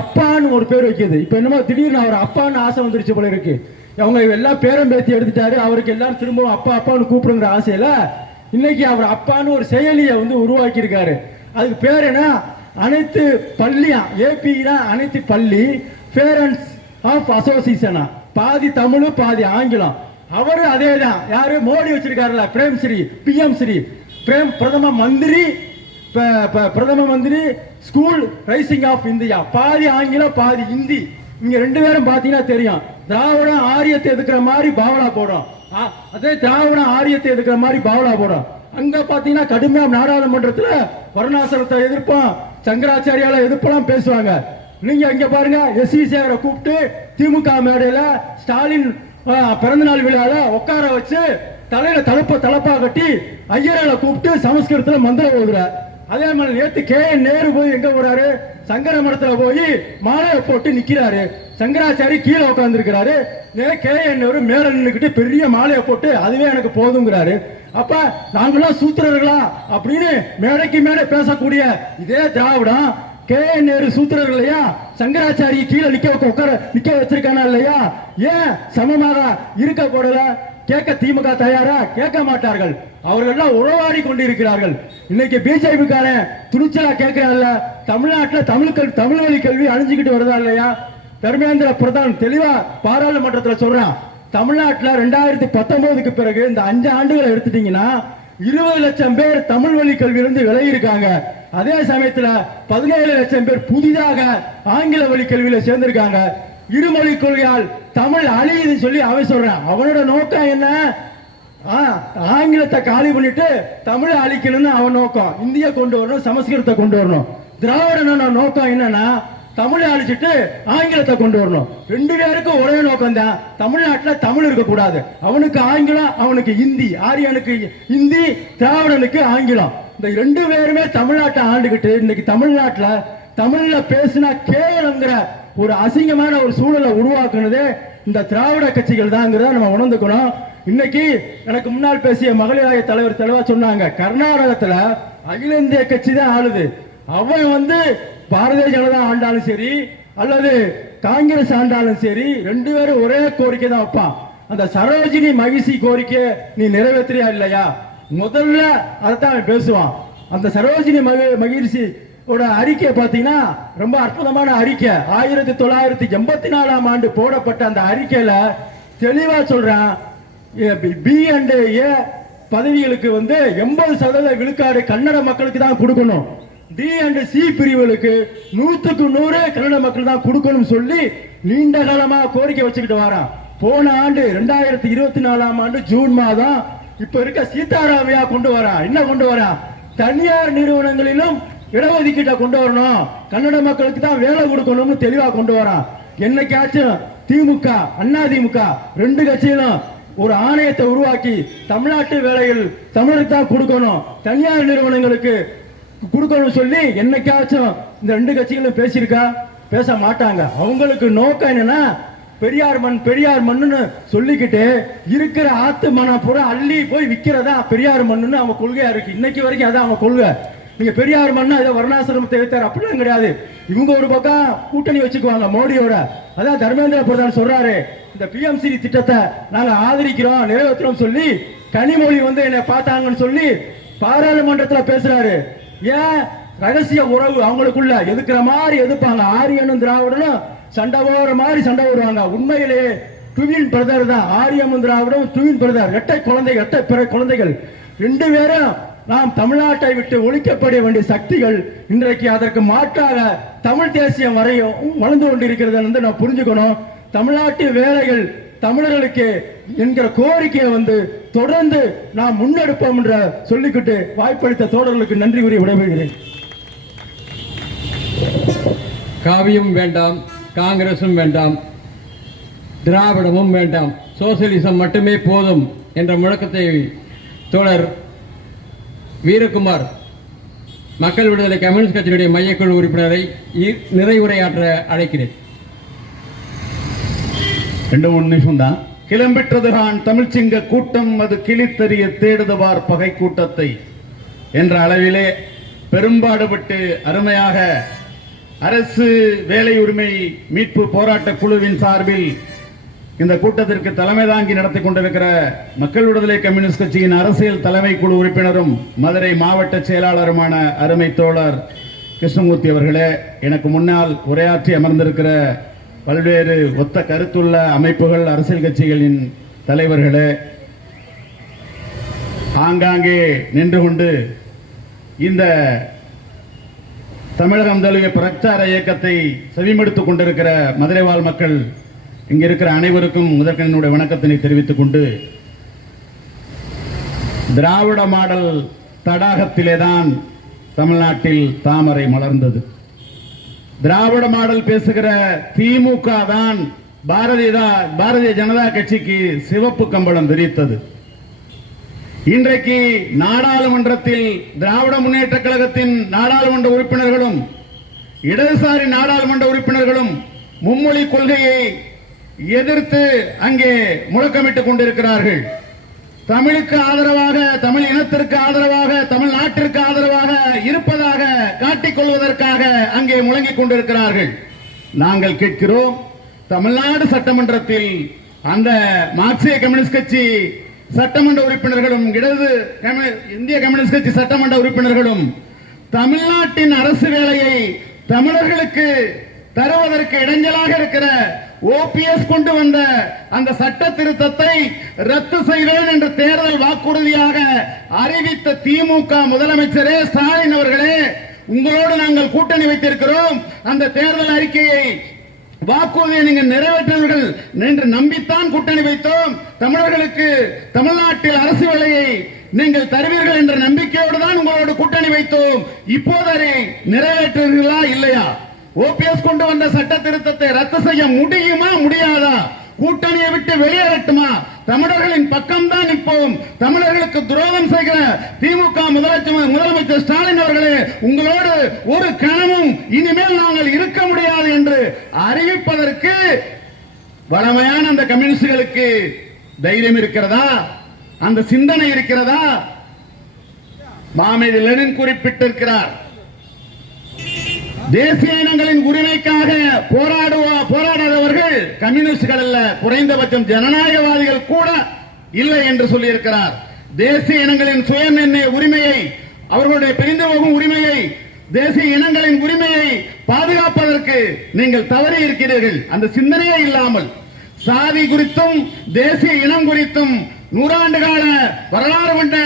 அப்பான்னு ஒரு பேர் வைக்குது. இப்ப என்னமோ திடீர்னு அவர் அப்பான்னு ஆசை வந்துருச்சு போல இருக்கு. அவங்க எல்லாம் பேரம் பேத்தி எடுத்துட்டாரு. அவருக்கு எல்லாரும் திரும்பவும் அப்பா அப்பான்னு கூப்பிடுங்கிற ஆசையில இன்னைக்கு அவர் அப்பான்னு ஒரு செயலியை வந்து உருவாக்கி இருக்காரு. அதுக்கு பேர் என்ன? அனைத்து பள்ளியா, ஏபினா அனைத்து பள்ளி, பேரண்ட்ஸ் ஆஃப் அசோசியேஷனா, பாதி தமிழ் பாதி ஆங்கிலம். அவரு அதே தான். யாரு? மோடி வச்சிருக்காருல்ல, பிரேம் ஸ்ரீ, பிஎம் ஸ்ரீ, பிரேம் பிரதம மந்திரி ஸ்கூல் ரைசிங் ஆஃப் இந்தியா, பாதி ஆங்கிலம் பாதி ஹிந்தி. நீங்க ரெண்டு பேரும் பாத்தீங்கன்னா தெரியும். திராவிட ஆரியத்தை எதுக்குற மாதிரி பாவலா போடும், அதே திராவிட ஆரியத்தை எதுக்குற மாதிரி பாவலா போடும். அங்க பாத்தீங்கன்னா கடுமையா நாடாளுமன்றத்துல வருணாசலத்தை எதிர்ப்போம், சங்கராச்சாரியால எதிர்ப்பெல்லாம் பேசுவாங்க. நீங்க இங்க பாருங்க, எஸ்சி சேகரை கூப்பிட்டு திமுக மேடையில ஸ்டாலின் பிறந்தநாள் விழால உட்கார வச்சு தலையில தலப்பா கட்டி ஐயரை கூப்பிட்டு சமஸ்கிருதத்துல மந்திரம் ஓதுறார். அதே மாதிரி நேத்து KN நேரு போய் எங்க போறாரு? சங்கர மடத்துல போய் மாலையை போட்டு நிக்கிறாரு. சங்கராச்சாரி கீழே உட்கார்ந்து இருக்கிறாரு. KN நேரு மேல நின்றுக்கிட்டு பெரிய மாலையை போட்டு அதுவே எனக்கு போதுங்கிறாரு. அப்ப நாங்களாம் சூத்திரர்களா அப்படின்னு மேடைக்கு மேடை பேசக்கூடிய இதே திராவிடம் KN நேரு சூத்திரர்கள் இல்லையா? சங்கராச்சாரி கீழே நிக்க வச்சிருக்கானா இல்லையா? ஏன் சமமாக இருக்க போடல? கேட்க திமுக தயாரா? கேட்க மாட்டார்கள். அவர்கள் எல்லாம் உறவாடி கொண்டிருக்கிறார்கள். இன்னைக்கு பிஜேபி காரன் துணிச்சலா கேட்கிறான்ல, தமிழ்நாட்டில் தமிழ் வழி கல்வி அழிஞ்சுக்கிட்டு வருதா இல்லையா? தர்மேந்திர பிரதான் தெளிவா பாராளுமன்றத்தில் சொல்றான். தமிழ்நாட்டில் 2019க்கு பிறகு இந்த 5 ஆண்டுகளை எடுத்துட்டீங்கன்னா 20 லட்சம் பேர் தமிழ் வழி கல்வியிலிருந்து விலகி இருக்காங்க. அதே சமயத்துல 17 லட்சம் பேர் புதிதாக ஆங்கில வழி கல்வியில சேர்ந்திருக்காங்க. இருமொழி கொள்கையால் தமிழ் அழியுதுன்னு சொல்லி அவன் சொல்றான். அவனோட நோக்கம் என்ன? ஆங்கிலத்தை காலி பண்ணிட்டு தமிழை அழிக்கணும்னு அவன் நோக்கம். இந்திய கொண்டு வரணும், சமஸ்கிருதத்தை கொண்டு வரணும். திராவிட நோக்கம் என்னன்னா தமிழை அழிச்சிட்டு ஆங்கிலத்தை கொண்டு வரணும். ரெண்டு பேருக்கும் ஒரே நோக்கம் தான். தமிழ்நாட்டில் தமிழ் இருக்கக்கூடாது. அவனுக்கு ஆங்கிலம், அவனுக்கு ஹிந்தி. ஆரியனுக்கு ஹிந்தி, திராவிடனுக்கு ஆங்கிலம். இந்த ரெண்டு பேருமே தமிழ்நாட்டை ஆண்டுகிட்டு இன்னைக்கு தமிழ்நாட்டில் தமிழ்ல பேசினா கேவலங்கிற ஒரு அசிங்கமான ஒரு சூழலை உருவாக்குனதே இந்த திராவிட கட்சிகள் தாங்கிறத நம்ம உணர்ந்துக்கணும். இன்னைக்கு எனக்கு முன்னால் பேசிய மகளிர் ஆய தலைவர் தெளிவா சொன்னாங்க, கர்நாடகத்துல அகில இந்திய கட்சி தான் ஆளுது. அவன் வந்து பாரதிய ஜனதா ஆண்டாலும் சரி அல்லது காங்கிரஸ் ஆண்டாலும் சரி, ரெண்டு பேரும் ஒரே கோரிக்கை தான் வைப்பான். அந்த சரோஜினி மகிழ்ச்சி கோரிக்கை நீ நிறைவேற்றியா இல்லையா? முதல்ல அதைத்தான் பேசுவான். அந்த சரோஜினி மகிழ்ச்சி அறிக்கை பாத்தீங்கன்னா ரொம்ப அற்புதமான அறிக்கை. 1984ஆம் ஆண்டு போடப்பட்ட அந்த அறிக்கையில தெளிவா சொல்றான், B&A பதவிகளுக்கு வந்து 80% விழுக்காடு கன்னட மக்களுக்கு தான் கொடுக்கணும். D&C பிரிவுகளுக்கு 100க்கு 100 கன்னட மக்கள் தான் கொடுக்கணும் சொல்லி நீண்ட காலமா கோரிக்கை வச்சுக்கிட்டு வரான். போன ஆண்டு 2024 ஆண்டு ஜூன் மாதம் இப்ப இருக்க சீதாராமையா கொண்டு வரா. என்ன கொண்டு வரா? தனியார் நிறுவனங்களிலும் இடஒதுக்கீட்டை கொண்டு வரணும், கன்னட மக்களுக்கு தான் வேலை கொடுக்கணும்னு தெளிவா கொண்டு வரான். என்னைக்காச்சும் திமுக அதிமுக ரெண்டு கட்சியிலும் ஒரு ஆணையத்தை உருவாக்கி தமிழ்நாட்டு வேலைகள் தமிழருக்கு தான் கொடுக்கணும், தனியார் நிறுவனங்களுக்கு கொடுக்கணும் சொல்லி என்னைக்காச்சும் இந்த ரெண்டு கட்சிகளும் பேசியிருக்கா? பேச மாட்டாங்க. அவங்களுக்கு நோக்கம் என்னன்னா பெரியார் மண்ணுன்னு சொல்லிக்கிட்டு இருக்கிற ஆத்து மன பூரா அள்ளி போய் விற்கிறதா பெரியார் மண்ணுன்னு அவங்க கொள்கையா இருக்கு. இன்னைக்கு வரைக்கும் அதான் அவங்க கொள்கை. நீங்க பெரியார் மண்ணா இதை வர்ணாசிரமத்தை வைத்தார் அப்படிலாம் கிடையாது. இவங்க ஒரு பக்கம் கூட்டணி வச்சுக்குவாங்க மோடியோட. அதான் தர்மேந்திர பிரதான் சொல்றாரு, இந்த பிஎம்சி திட்டத்தை நாங்க ஆதரிக்கிறோம் நிறைவேற்றுறோம் சொல்லி கனிமொழி என்னை பார்த்தாங்கன்னு சொல்லி பாராளுமன்றத்தில் பேசுறாரு. ஏன்? ரகசிய உறவு அவங்களுக்குள்ள எதுக்குற மாதிரி எதிர்ப்பாங்க. ஆரியனும் திராவிடனும் சண்டை போற மாதிரி சண்டை போடுவாங்க. உண்மையிலே டுவின் பிரதர் தான். ஆரியமும் திராவிடம் டுவின் பிரதர், இரட்டை குழந்தைகள் ரெண்டு பேரும் நாம் தமிழ்நாட்டை விட்டு ஒழிக்கப்பட வேண்டிய சக்திகள். இன்றைக்கு அதற்கு மாற்றாக தமிழ் தேசியம் வரையும் வளர்ந்து கொண்டிருக்கிறது நான் புரிஞ்சுக்கணும். தமிழ்நாட்டு வேலைகள் தமிழர்களுக்கு என்கிற கோரிக்கையை தொடர்ந்து நாம் முன்னெடுப்போம் என்ற சொல்லிக்கிட்டு வாய்ப்பளித்த தோழர்களுக்கு நன்றி கூறி விடைபெறுகிறேன். காவியம் வேண்டாம், காங்கிரசும் வேண்டாம், திராவிடமும் வேண்டாம், சோசியலிசம் மட்டுமே போதும் என்ற முழக்கத்தை தோழர் வீரகுமார் மக்கள் விடுதலை கம்யூனிஸ்ட் கட்சியினுடைய மையக்குழு உறுப்பினரை நிறைவுரையாற்ற அழைக்கிறேன். 2-3 நிமிஷம் தான். கிளம்பிற்றதுதான் தமிழ்ச்சிங்க கூட்டம், அது கிளித்தறிய தேடுதவார் பகை கூட்டத்தை என்ற அளவிலே பெரும்பாடுபட்டு அருமையாக அரசு வேலை உரிமை மீட்பு போராட்ட குழுவின் சார்பில் இந்த கூட்டத்திற்கு தலைமை தாங்கி நடத்தி கொண்டிருக்கிற மக்கள் விடுதலை கம்யூனிஸ்ட் கட்சியின் அரசியல் தலைமை குழு உறுப்பினரும் மதுரை மாவட்ட செயலாளருமான அருமை தோழர் கிருஷ்ணமூர்த்தி அவர்களே, எனக்கு முன்னால் உரையாற்றி அமர்ந்திருக்கிற பல்வேறு ஒத்த கருத்துள்ள அமைப்புகள் அரசியல் கட்சிகளின் தலைவர்களே, ஆங்காங்கே நின்று கொண்டு இந்த தமிழகம் தழுவிய பிரச்சார இயக்கத்தை செவிமடுத்துக் கொண்டிருக்கிற மதுரை வாழ் மக்கள், இங்க இருக்கிற அனைவருக்கும் முதற்கனுடைய வணக்கத்தினை தெரிவித்துக் கொண்டு, திராவிட மாடல் தடாகத்திலேதான் தமிழ்நாட்டில் தாமரை மலர்ந்தது. திராவிட மாடல் பேசுகிற திமுக தான் பாரதிய ஜனதா கட்சிக்கு சிவப்பு கம்பளம் விரித்தது. இன்றைக்கு நாடாளுமன்றத்தில் திராவிட முன்னேற்ற கழகத்தின் நாடாளுமன்ற உறுப்பினர்களும் இடதுசாரி நாடாளுமன்ற உறுப்பினர்களும் மும்மொழி கொள்கையை எதிர்த்து அங்கே முழக்கமிட்டுக் கொண்டிருக்கிறார்கள். தமிழுக்கு ஆதரவாக, தமிழ் இனத்திற்கு ஆதரவாக, தமிழ்நாட்டிற்கு ஆதரவாக இருப்பதாக காட்டிக் கொள்வதற்காக அங்கே முழங்கிக் கொண்டிருக்கிறார்கள். நாங்கள் கேட்கிறோம், தமிழ்நாடு சட்டமன்றத்தில் அந்த மார்க்சிய கம்யூனிஸ்ட் கட்சி சட்டமன்ற உறுப்பினர்களும் இந்திய கம்யூனிஸ்ட் கட்சி சட்டமன்ற உறுப்பினர்களும் தமிழ்நாட்டின் அரசு வேலையை தமிழர்களுக்கு தருவதற்கு இடைஞ்சலாக இருக்கிற ஓபிஎஸ் கொண்டு வந்த அந்த சட்ட திருத்தத்தை ரத்து செய்வேன் என்று தேர்தல் வாக்குறுதியாக அறிவித்த திமுக முதலமைச்சரே ஸ்டாலின் அவர்களே, உங்களோடு நாங்கள் கூட்டணி வைத்திருக்கிறோம். அந்த தேர்தல் அறிக்கையை வாக்குறுதியை நீங்கள் நிறைவேற்றுவீர்கள் என்று நம்பித்தான் கூட்டணி வைத்தோம். தமிழர்களுக்கு தமிழ்நாட்டில் அரசு வேலையை நீங்கள் தருவீர்கள் என்ற நம்பிக்கையோடு தான் உங்களோடு கூட்டணி வைத்தோம். இப்போது அதை நிறைவேற்றுவீர்களா இல்லையா? ஓபிஎஸ் கொண்டு வந்த சட்ட திருத்தத்தை ரத்து செய்ய முடியுமா முடியாதா? கூட்டணியை விட்டு வெளியேறட்டுமா? தமிழர்களின் பக்கம்தான் நிற்போம். தமிழர்களுக்கு துரோகம் செய்கிற திமுக முதலமைச்சர் ஸ்டாலின் அவர்களே, உங்களோடு ஒரு கணமும் இனிமேல் நாங்கள் இருக்க முடியாது என்று அறிவிப்பதற்கு வளமையான அந்த கம்யூனிஸ்டுகளுக்கு தைரியம் இருக்கிறதா? அந்த சிந்தனை இருக்கிறதா? மாமேதை லெனின் குறிப்பிட்டிருக்கிறார், தேசிய இனங்களின் உரிமைக்காக போராடாதவர்கள் கம்யூனிஸ்டுகள் அல்ல, குறைந்தபட்சம் ஜனநாயகவாதிகள் கூட இல்லை என்று சொல்லியிருக்கிறார். தேசிய இனங்களின் சுய நிர்ணய உரிமையை, அவர்களுடைய பிரிந்து போகும் உரிமையை, தேசிய இனங்களின் உரிமையை பாதுகாப்பதற்கு நீங்கள் தவறி இருக்கிறீர்கள். அந்த சிந்தனையே இல்லாமல் சாதி குறித்தும் தேசிய இனம் குறித்தும் 100 ஆண்டு கால வரலாறு கொண்ட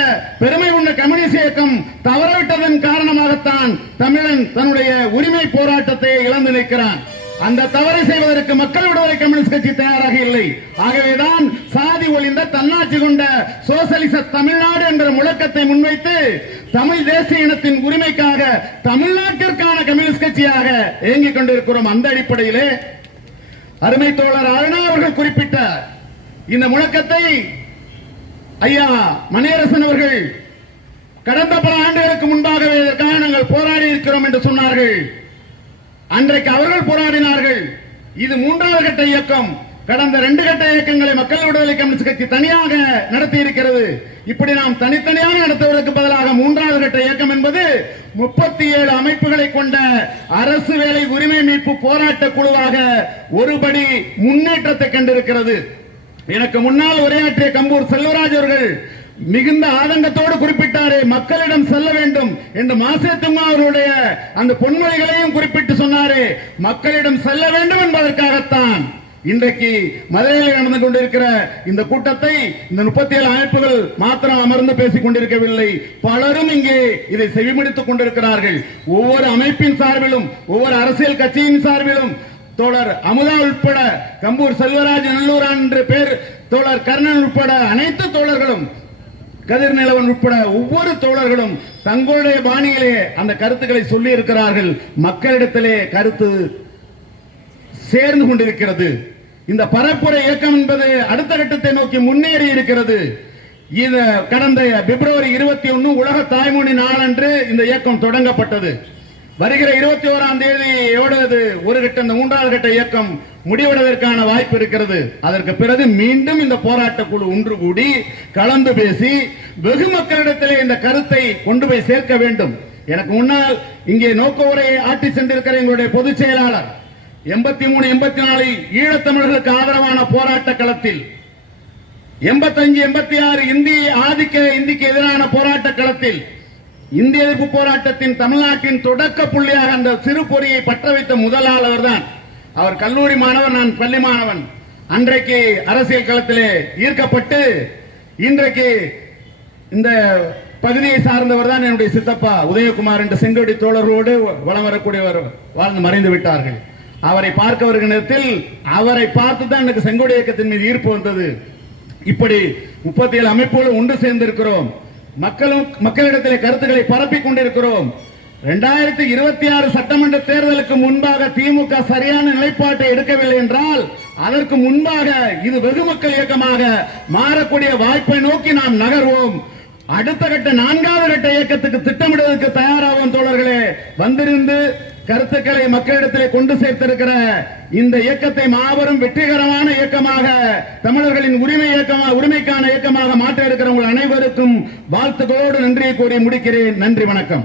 பெருமை கொண்ட கம்யூனிஸ்ட் இயக்கம் தவறவிட்டதன் காரணமாகத்தான் தமிழன் தன்னுடைய உரிமை போராட்டத்தை இழந்து நிற்கிறான். அந்த தவறை செய்வதற்கு மக்கள் விடுதலை கம்யூனிஸ்ட் கட்சி தயாராக இல்லை. ஆகவேதான் சாதி ஒழிந்த தன்னாட்சி கொண்ட சோசலிச தமிழ்நாடு என்ற முழக்கத்தை முன்வைத்து தமிழ் தேசிய இனத்தின் உரிமைக்காக தமிழ்நாட்டிற்கான கம்யூனிஸ்ட் கட்சியாக இயங்கிக் கொண்டிருக்கிறோம். அந்த அடிப்படையிலே அருமை தோழர் அருணா அவர்கள் குறிப்பிட்ட இந்த முழக்கத்தை ஐயா மணியரசன் அவர்கள் கடந்த பல ஆண்டுகளுக்கு முன்பாகவே இதற்காக நாங்கள் போராடி இருக்கிறோம் என்று சொன்னார்கள். அன்றைக்கு அவர்கள் போராடினார்கள். இது 3வது கட்ட இயக்கம். கடந்த 2 கட்ட இயக்கங்களை மக்கள் விடுதலை கம்யூனிஸ்ட் கட்சி தனியாக நடத்தி இருக்கிறது. இப்படி நாம் தனித்தனியாக நடத்துவதற்கு பதிலாக 3வது கட்ட இயக்கம் என்பது 37 அமைப்புகளை கொண்ட அரசு வேலை உரிமை மீட்பு போராட்ட குழுவாக ஒருபடி முன்னேற்றத்தை கண்டிருக்கிறது. எனக்கு முன்னால் உரையாற்றிய கம்பூர் செல்வராஜ் அவர்கள் மிகுந்த ஆதங்கத்தோடு குறிப்பிட்டாரே, மக்களிடம் செல்ல வேண்டும் என்று மாசேத்துமா அவருடைய அந்த பொன்மொழிகளையும் குறிப்பிட்டு சொன்னாரே, மக்களிடம் செல்ல வேண்டும் என்பதற்காகத்தான் இன்றைக்கு மதுரையில் நடந்து கொண்டிருக்கிற இந்த கூட்டத்தை இந்த 37 அமைப்புகள் மாத்திரம் அமர்ந்து பேசிக் கொண்டிருக்கவில்லை, பலரும் இங்கே இதை செவிமடுத்துக் கொண்டிருக்கிறார்கள். ஒவ்வொரு அமைப்பின் சார்பிலும் ஒவ்வொரு அரசியல் கட்சியின் சார்பிலும் தோழர் அமுதா உட்பட கம்பூர் செல்வராஜ் நல்லூர் என்று பேர் தோழர் கர்ணன் உட்பட அனைத்து தோழர்களும் கதிர்நிலவன் உட்பட ஒவ்வொரு தோழர்களும் தங்களுடைய பாணியிலே அந்த கருத்துக்களை சொல்லி இருக்கிறார்கள். மக்களிடத்திலே கருத்து சேர்ந்து கொண்டிருக்கிறது. இந்த பரப்புரை இயக்கம் என்பது அடுத்த கட்டத்தை நோக்கி முன்னேறி இருக்கிறது. இது கடந்த பிப்ரவரி 21 உலக தாய்மொழி நாளன்று இந்த இயக்கம் தொடங்கப்பட்டது. வருகிற 21ஆம் தேதியோடு ஒரு கட்ட இந்த 3வது கட்ட இயக்கம் முடிவடைவதற்கான வாய்ப்பு இருக்கிறது. அதற்கு பிறகு மீண்டும் இந்த போராட்ட குழு ஒன்று கூடி கலந்து பேசி வெகு மக்களிடத்திலே இந்த கருத்தை கொண்டு போய் சேர்க்க வேண்டும். எனக்கு முன்னால் இங்கே நோக்க உரையை ஆட்டி சென்றிருக்கிற எங்களுடைய பொதுச் செயலாளர் 83, 84 ஈழத்தமிழர்களுக்கு ஆதரவான போராட்ட களத்தில் 85, 86 இந்திக்கு எதிரான போராட்ட களத்தில் இந்திய எதிர்ப்பு போராட்டத்தின் தமிழ்நாட்டின் தொடக்க புள்ளியாக அந்த சிறு பொறியை பற்ற வைத்த முதல் ஆள் அவர்தான். அவர் கல்லூரி மாணவர், நான் பள்ளி மாணவன். அன்றைக்கு அரசியல் களத்திலே ஈர்க்கப்பட்டு இன்றைக்கு இந்த பகுதியை சார்ந்தவர் தான் என்னுடைய சித்தப்பா உதயகுமார் என்ற செங்கோடி தோழர்களோடு வலம் வரக்கூடியவர் வாழ்ந்து மறைந்து விட்டார்கள். அவரை பார்க்க வருகிற நேரத்தில் அவரை பார்த்து தான் எனக்கு செங்கோடி இயக்கத்தின் மீது ஈர்ப்பு வந்தது. இப்படி 37 அமைப்புகள் ஒன்று சேர்ந்திருக்கிறோம். மக்களிடத்திலே கருத்துக்களை பரப்பிக் கொண்டிருக்கிறோம். 2026 சட்டமன்ற தேர்தலுக்கு முன்பாக திமுக சரியான நிலைப்பாட்டை எடுக்கவில்லை என்றால் அதற்கு முன்பாக இது வெகு மக்கள் இயக்கமாக மாறக்கூடிய வாய்ப்பை நோக்கி நாம் நகர்வோம். அடுத்த கட்ட 4வது கட்ட இயக்கத்துக்கு திட்டமிடுவதற்கு தயாராகும். தோழர்களே, வந்திருந்து கருத்துக்களை மக்களிடத்திலே கொண்டு சேர்த்திருக்கிற இந்த இயக்கத்தை மாபெரும் வெற்றிகரமான இயக்கமாக தமிழர்களின் உரிமைக்கான இயக்கமாக மாற்ற இருக்கிற உங்கள் அனைவருக்கும் வாழ்த்துக்களோடு நன்றியை கூறி முடிக்கிறேன். நன்றி, வணக்கம்.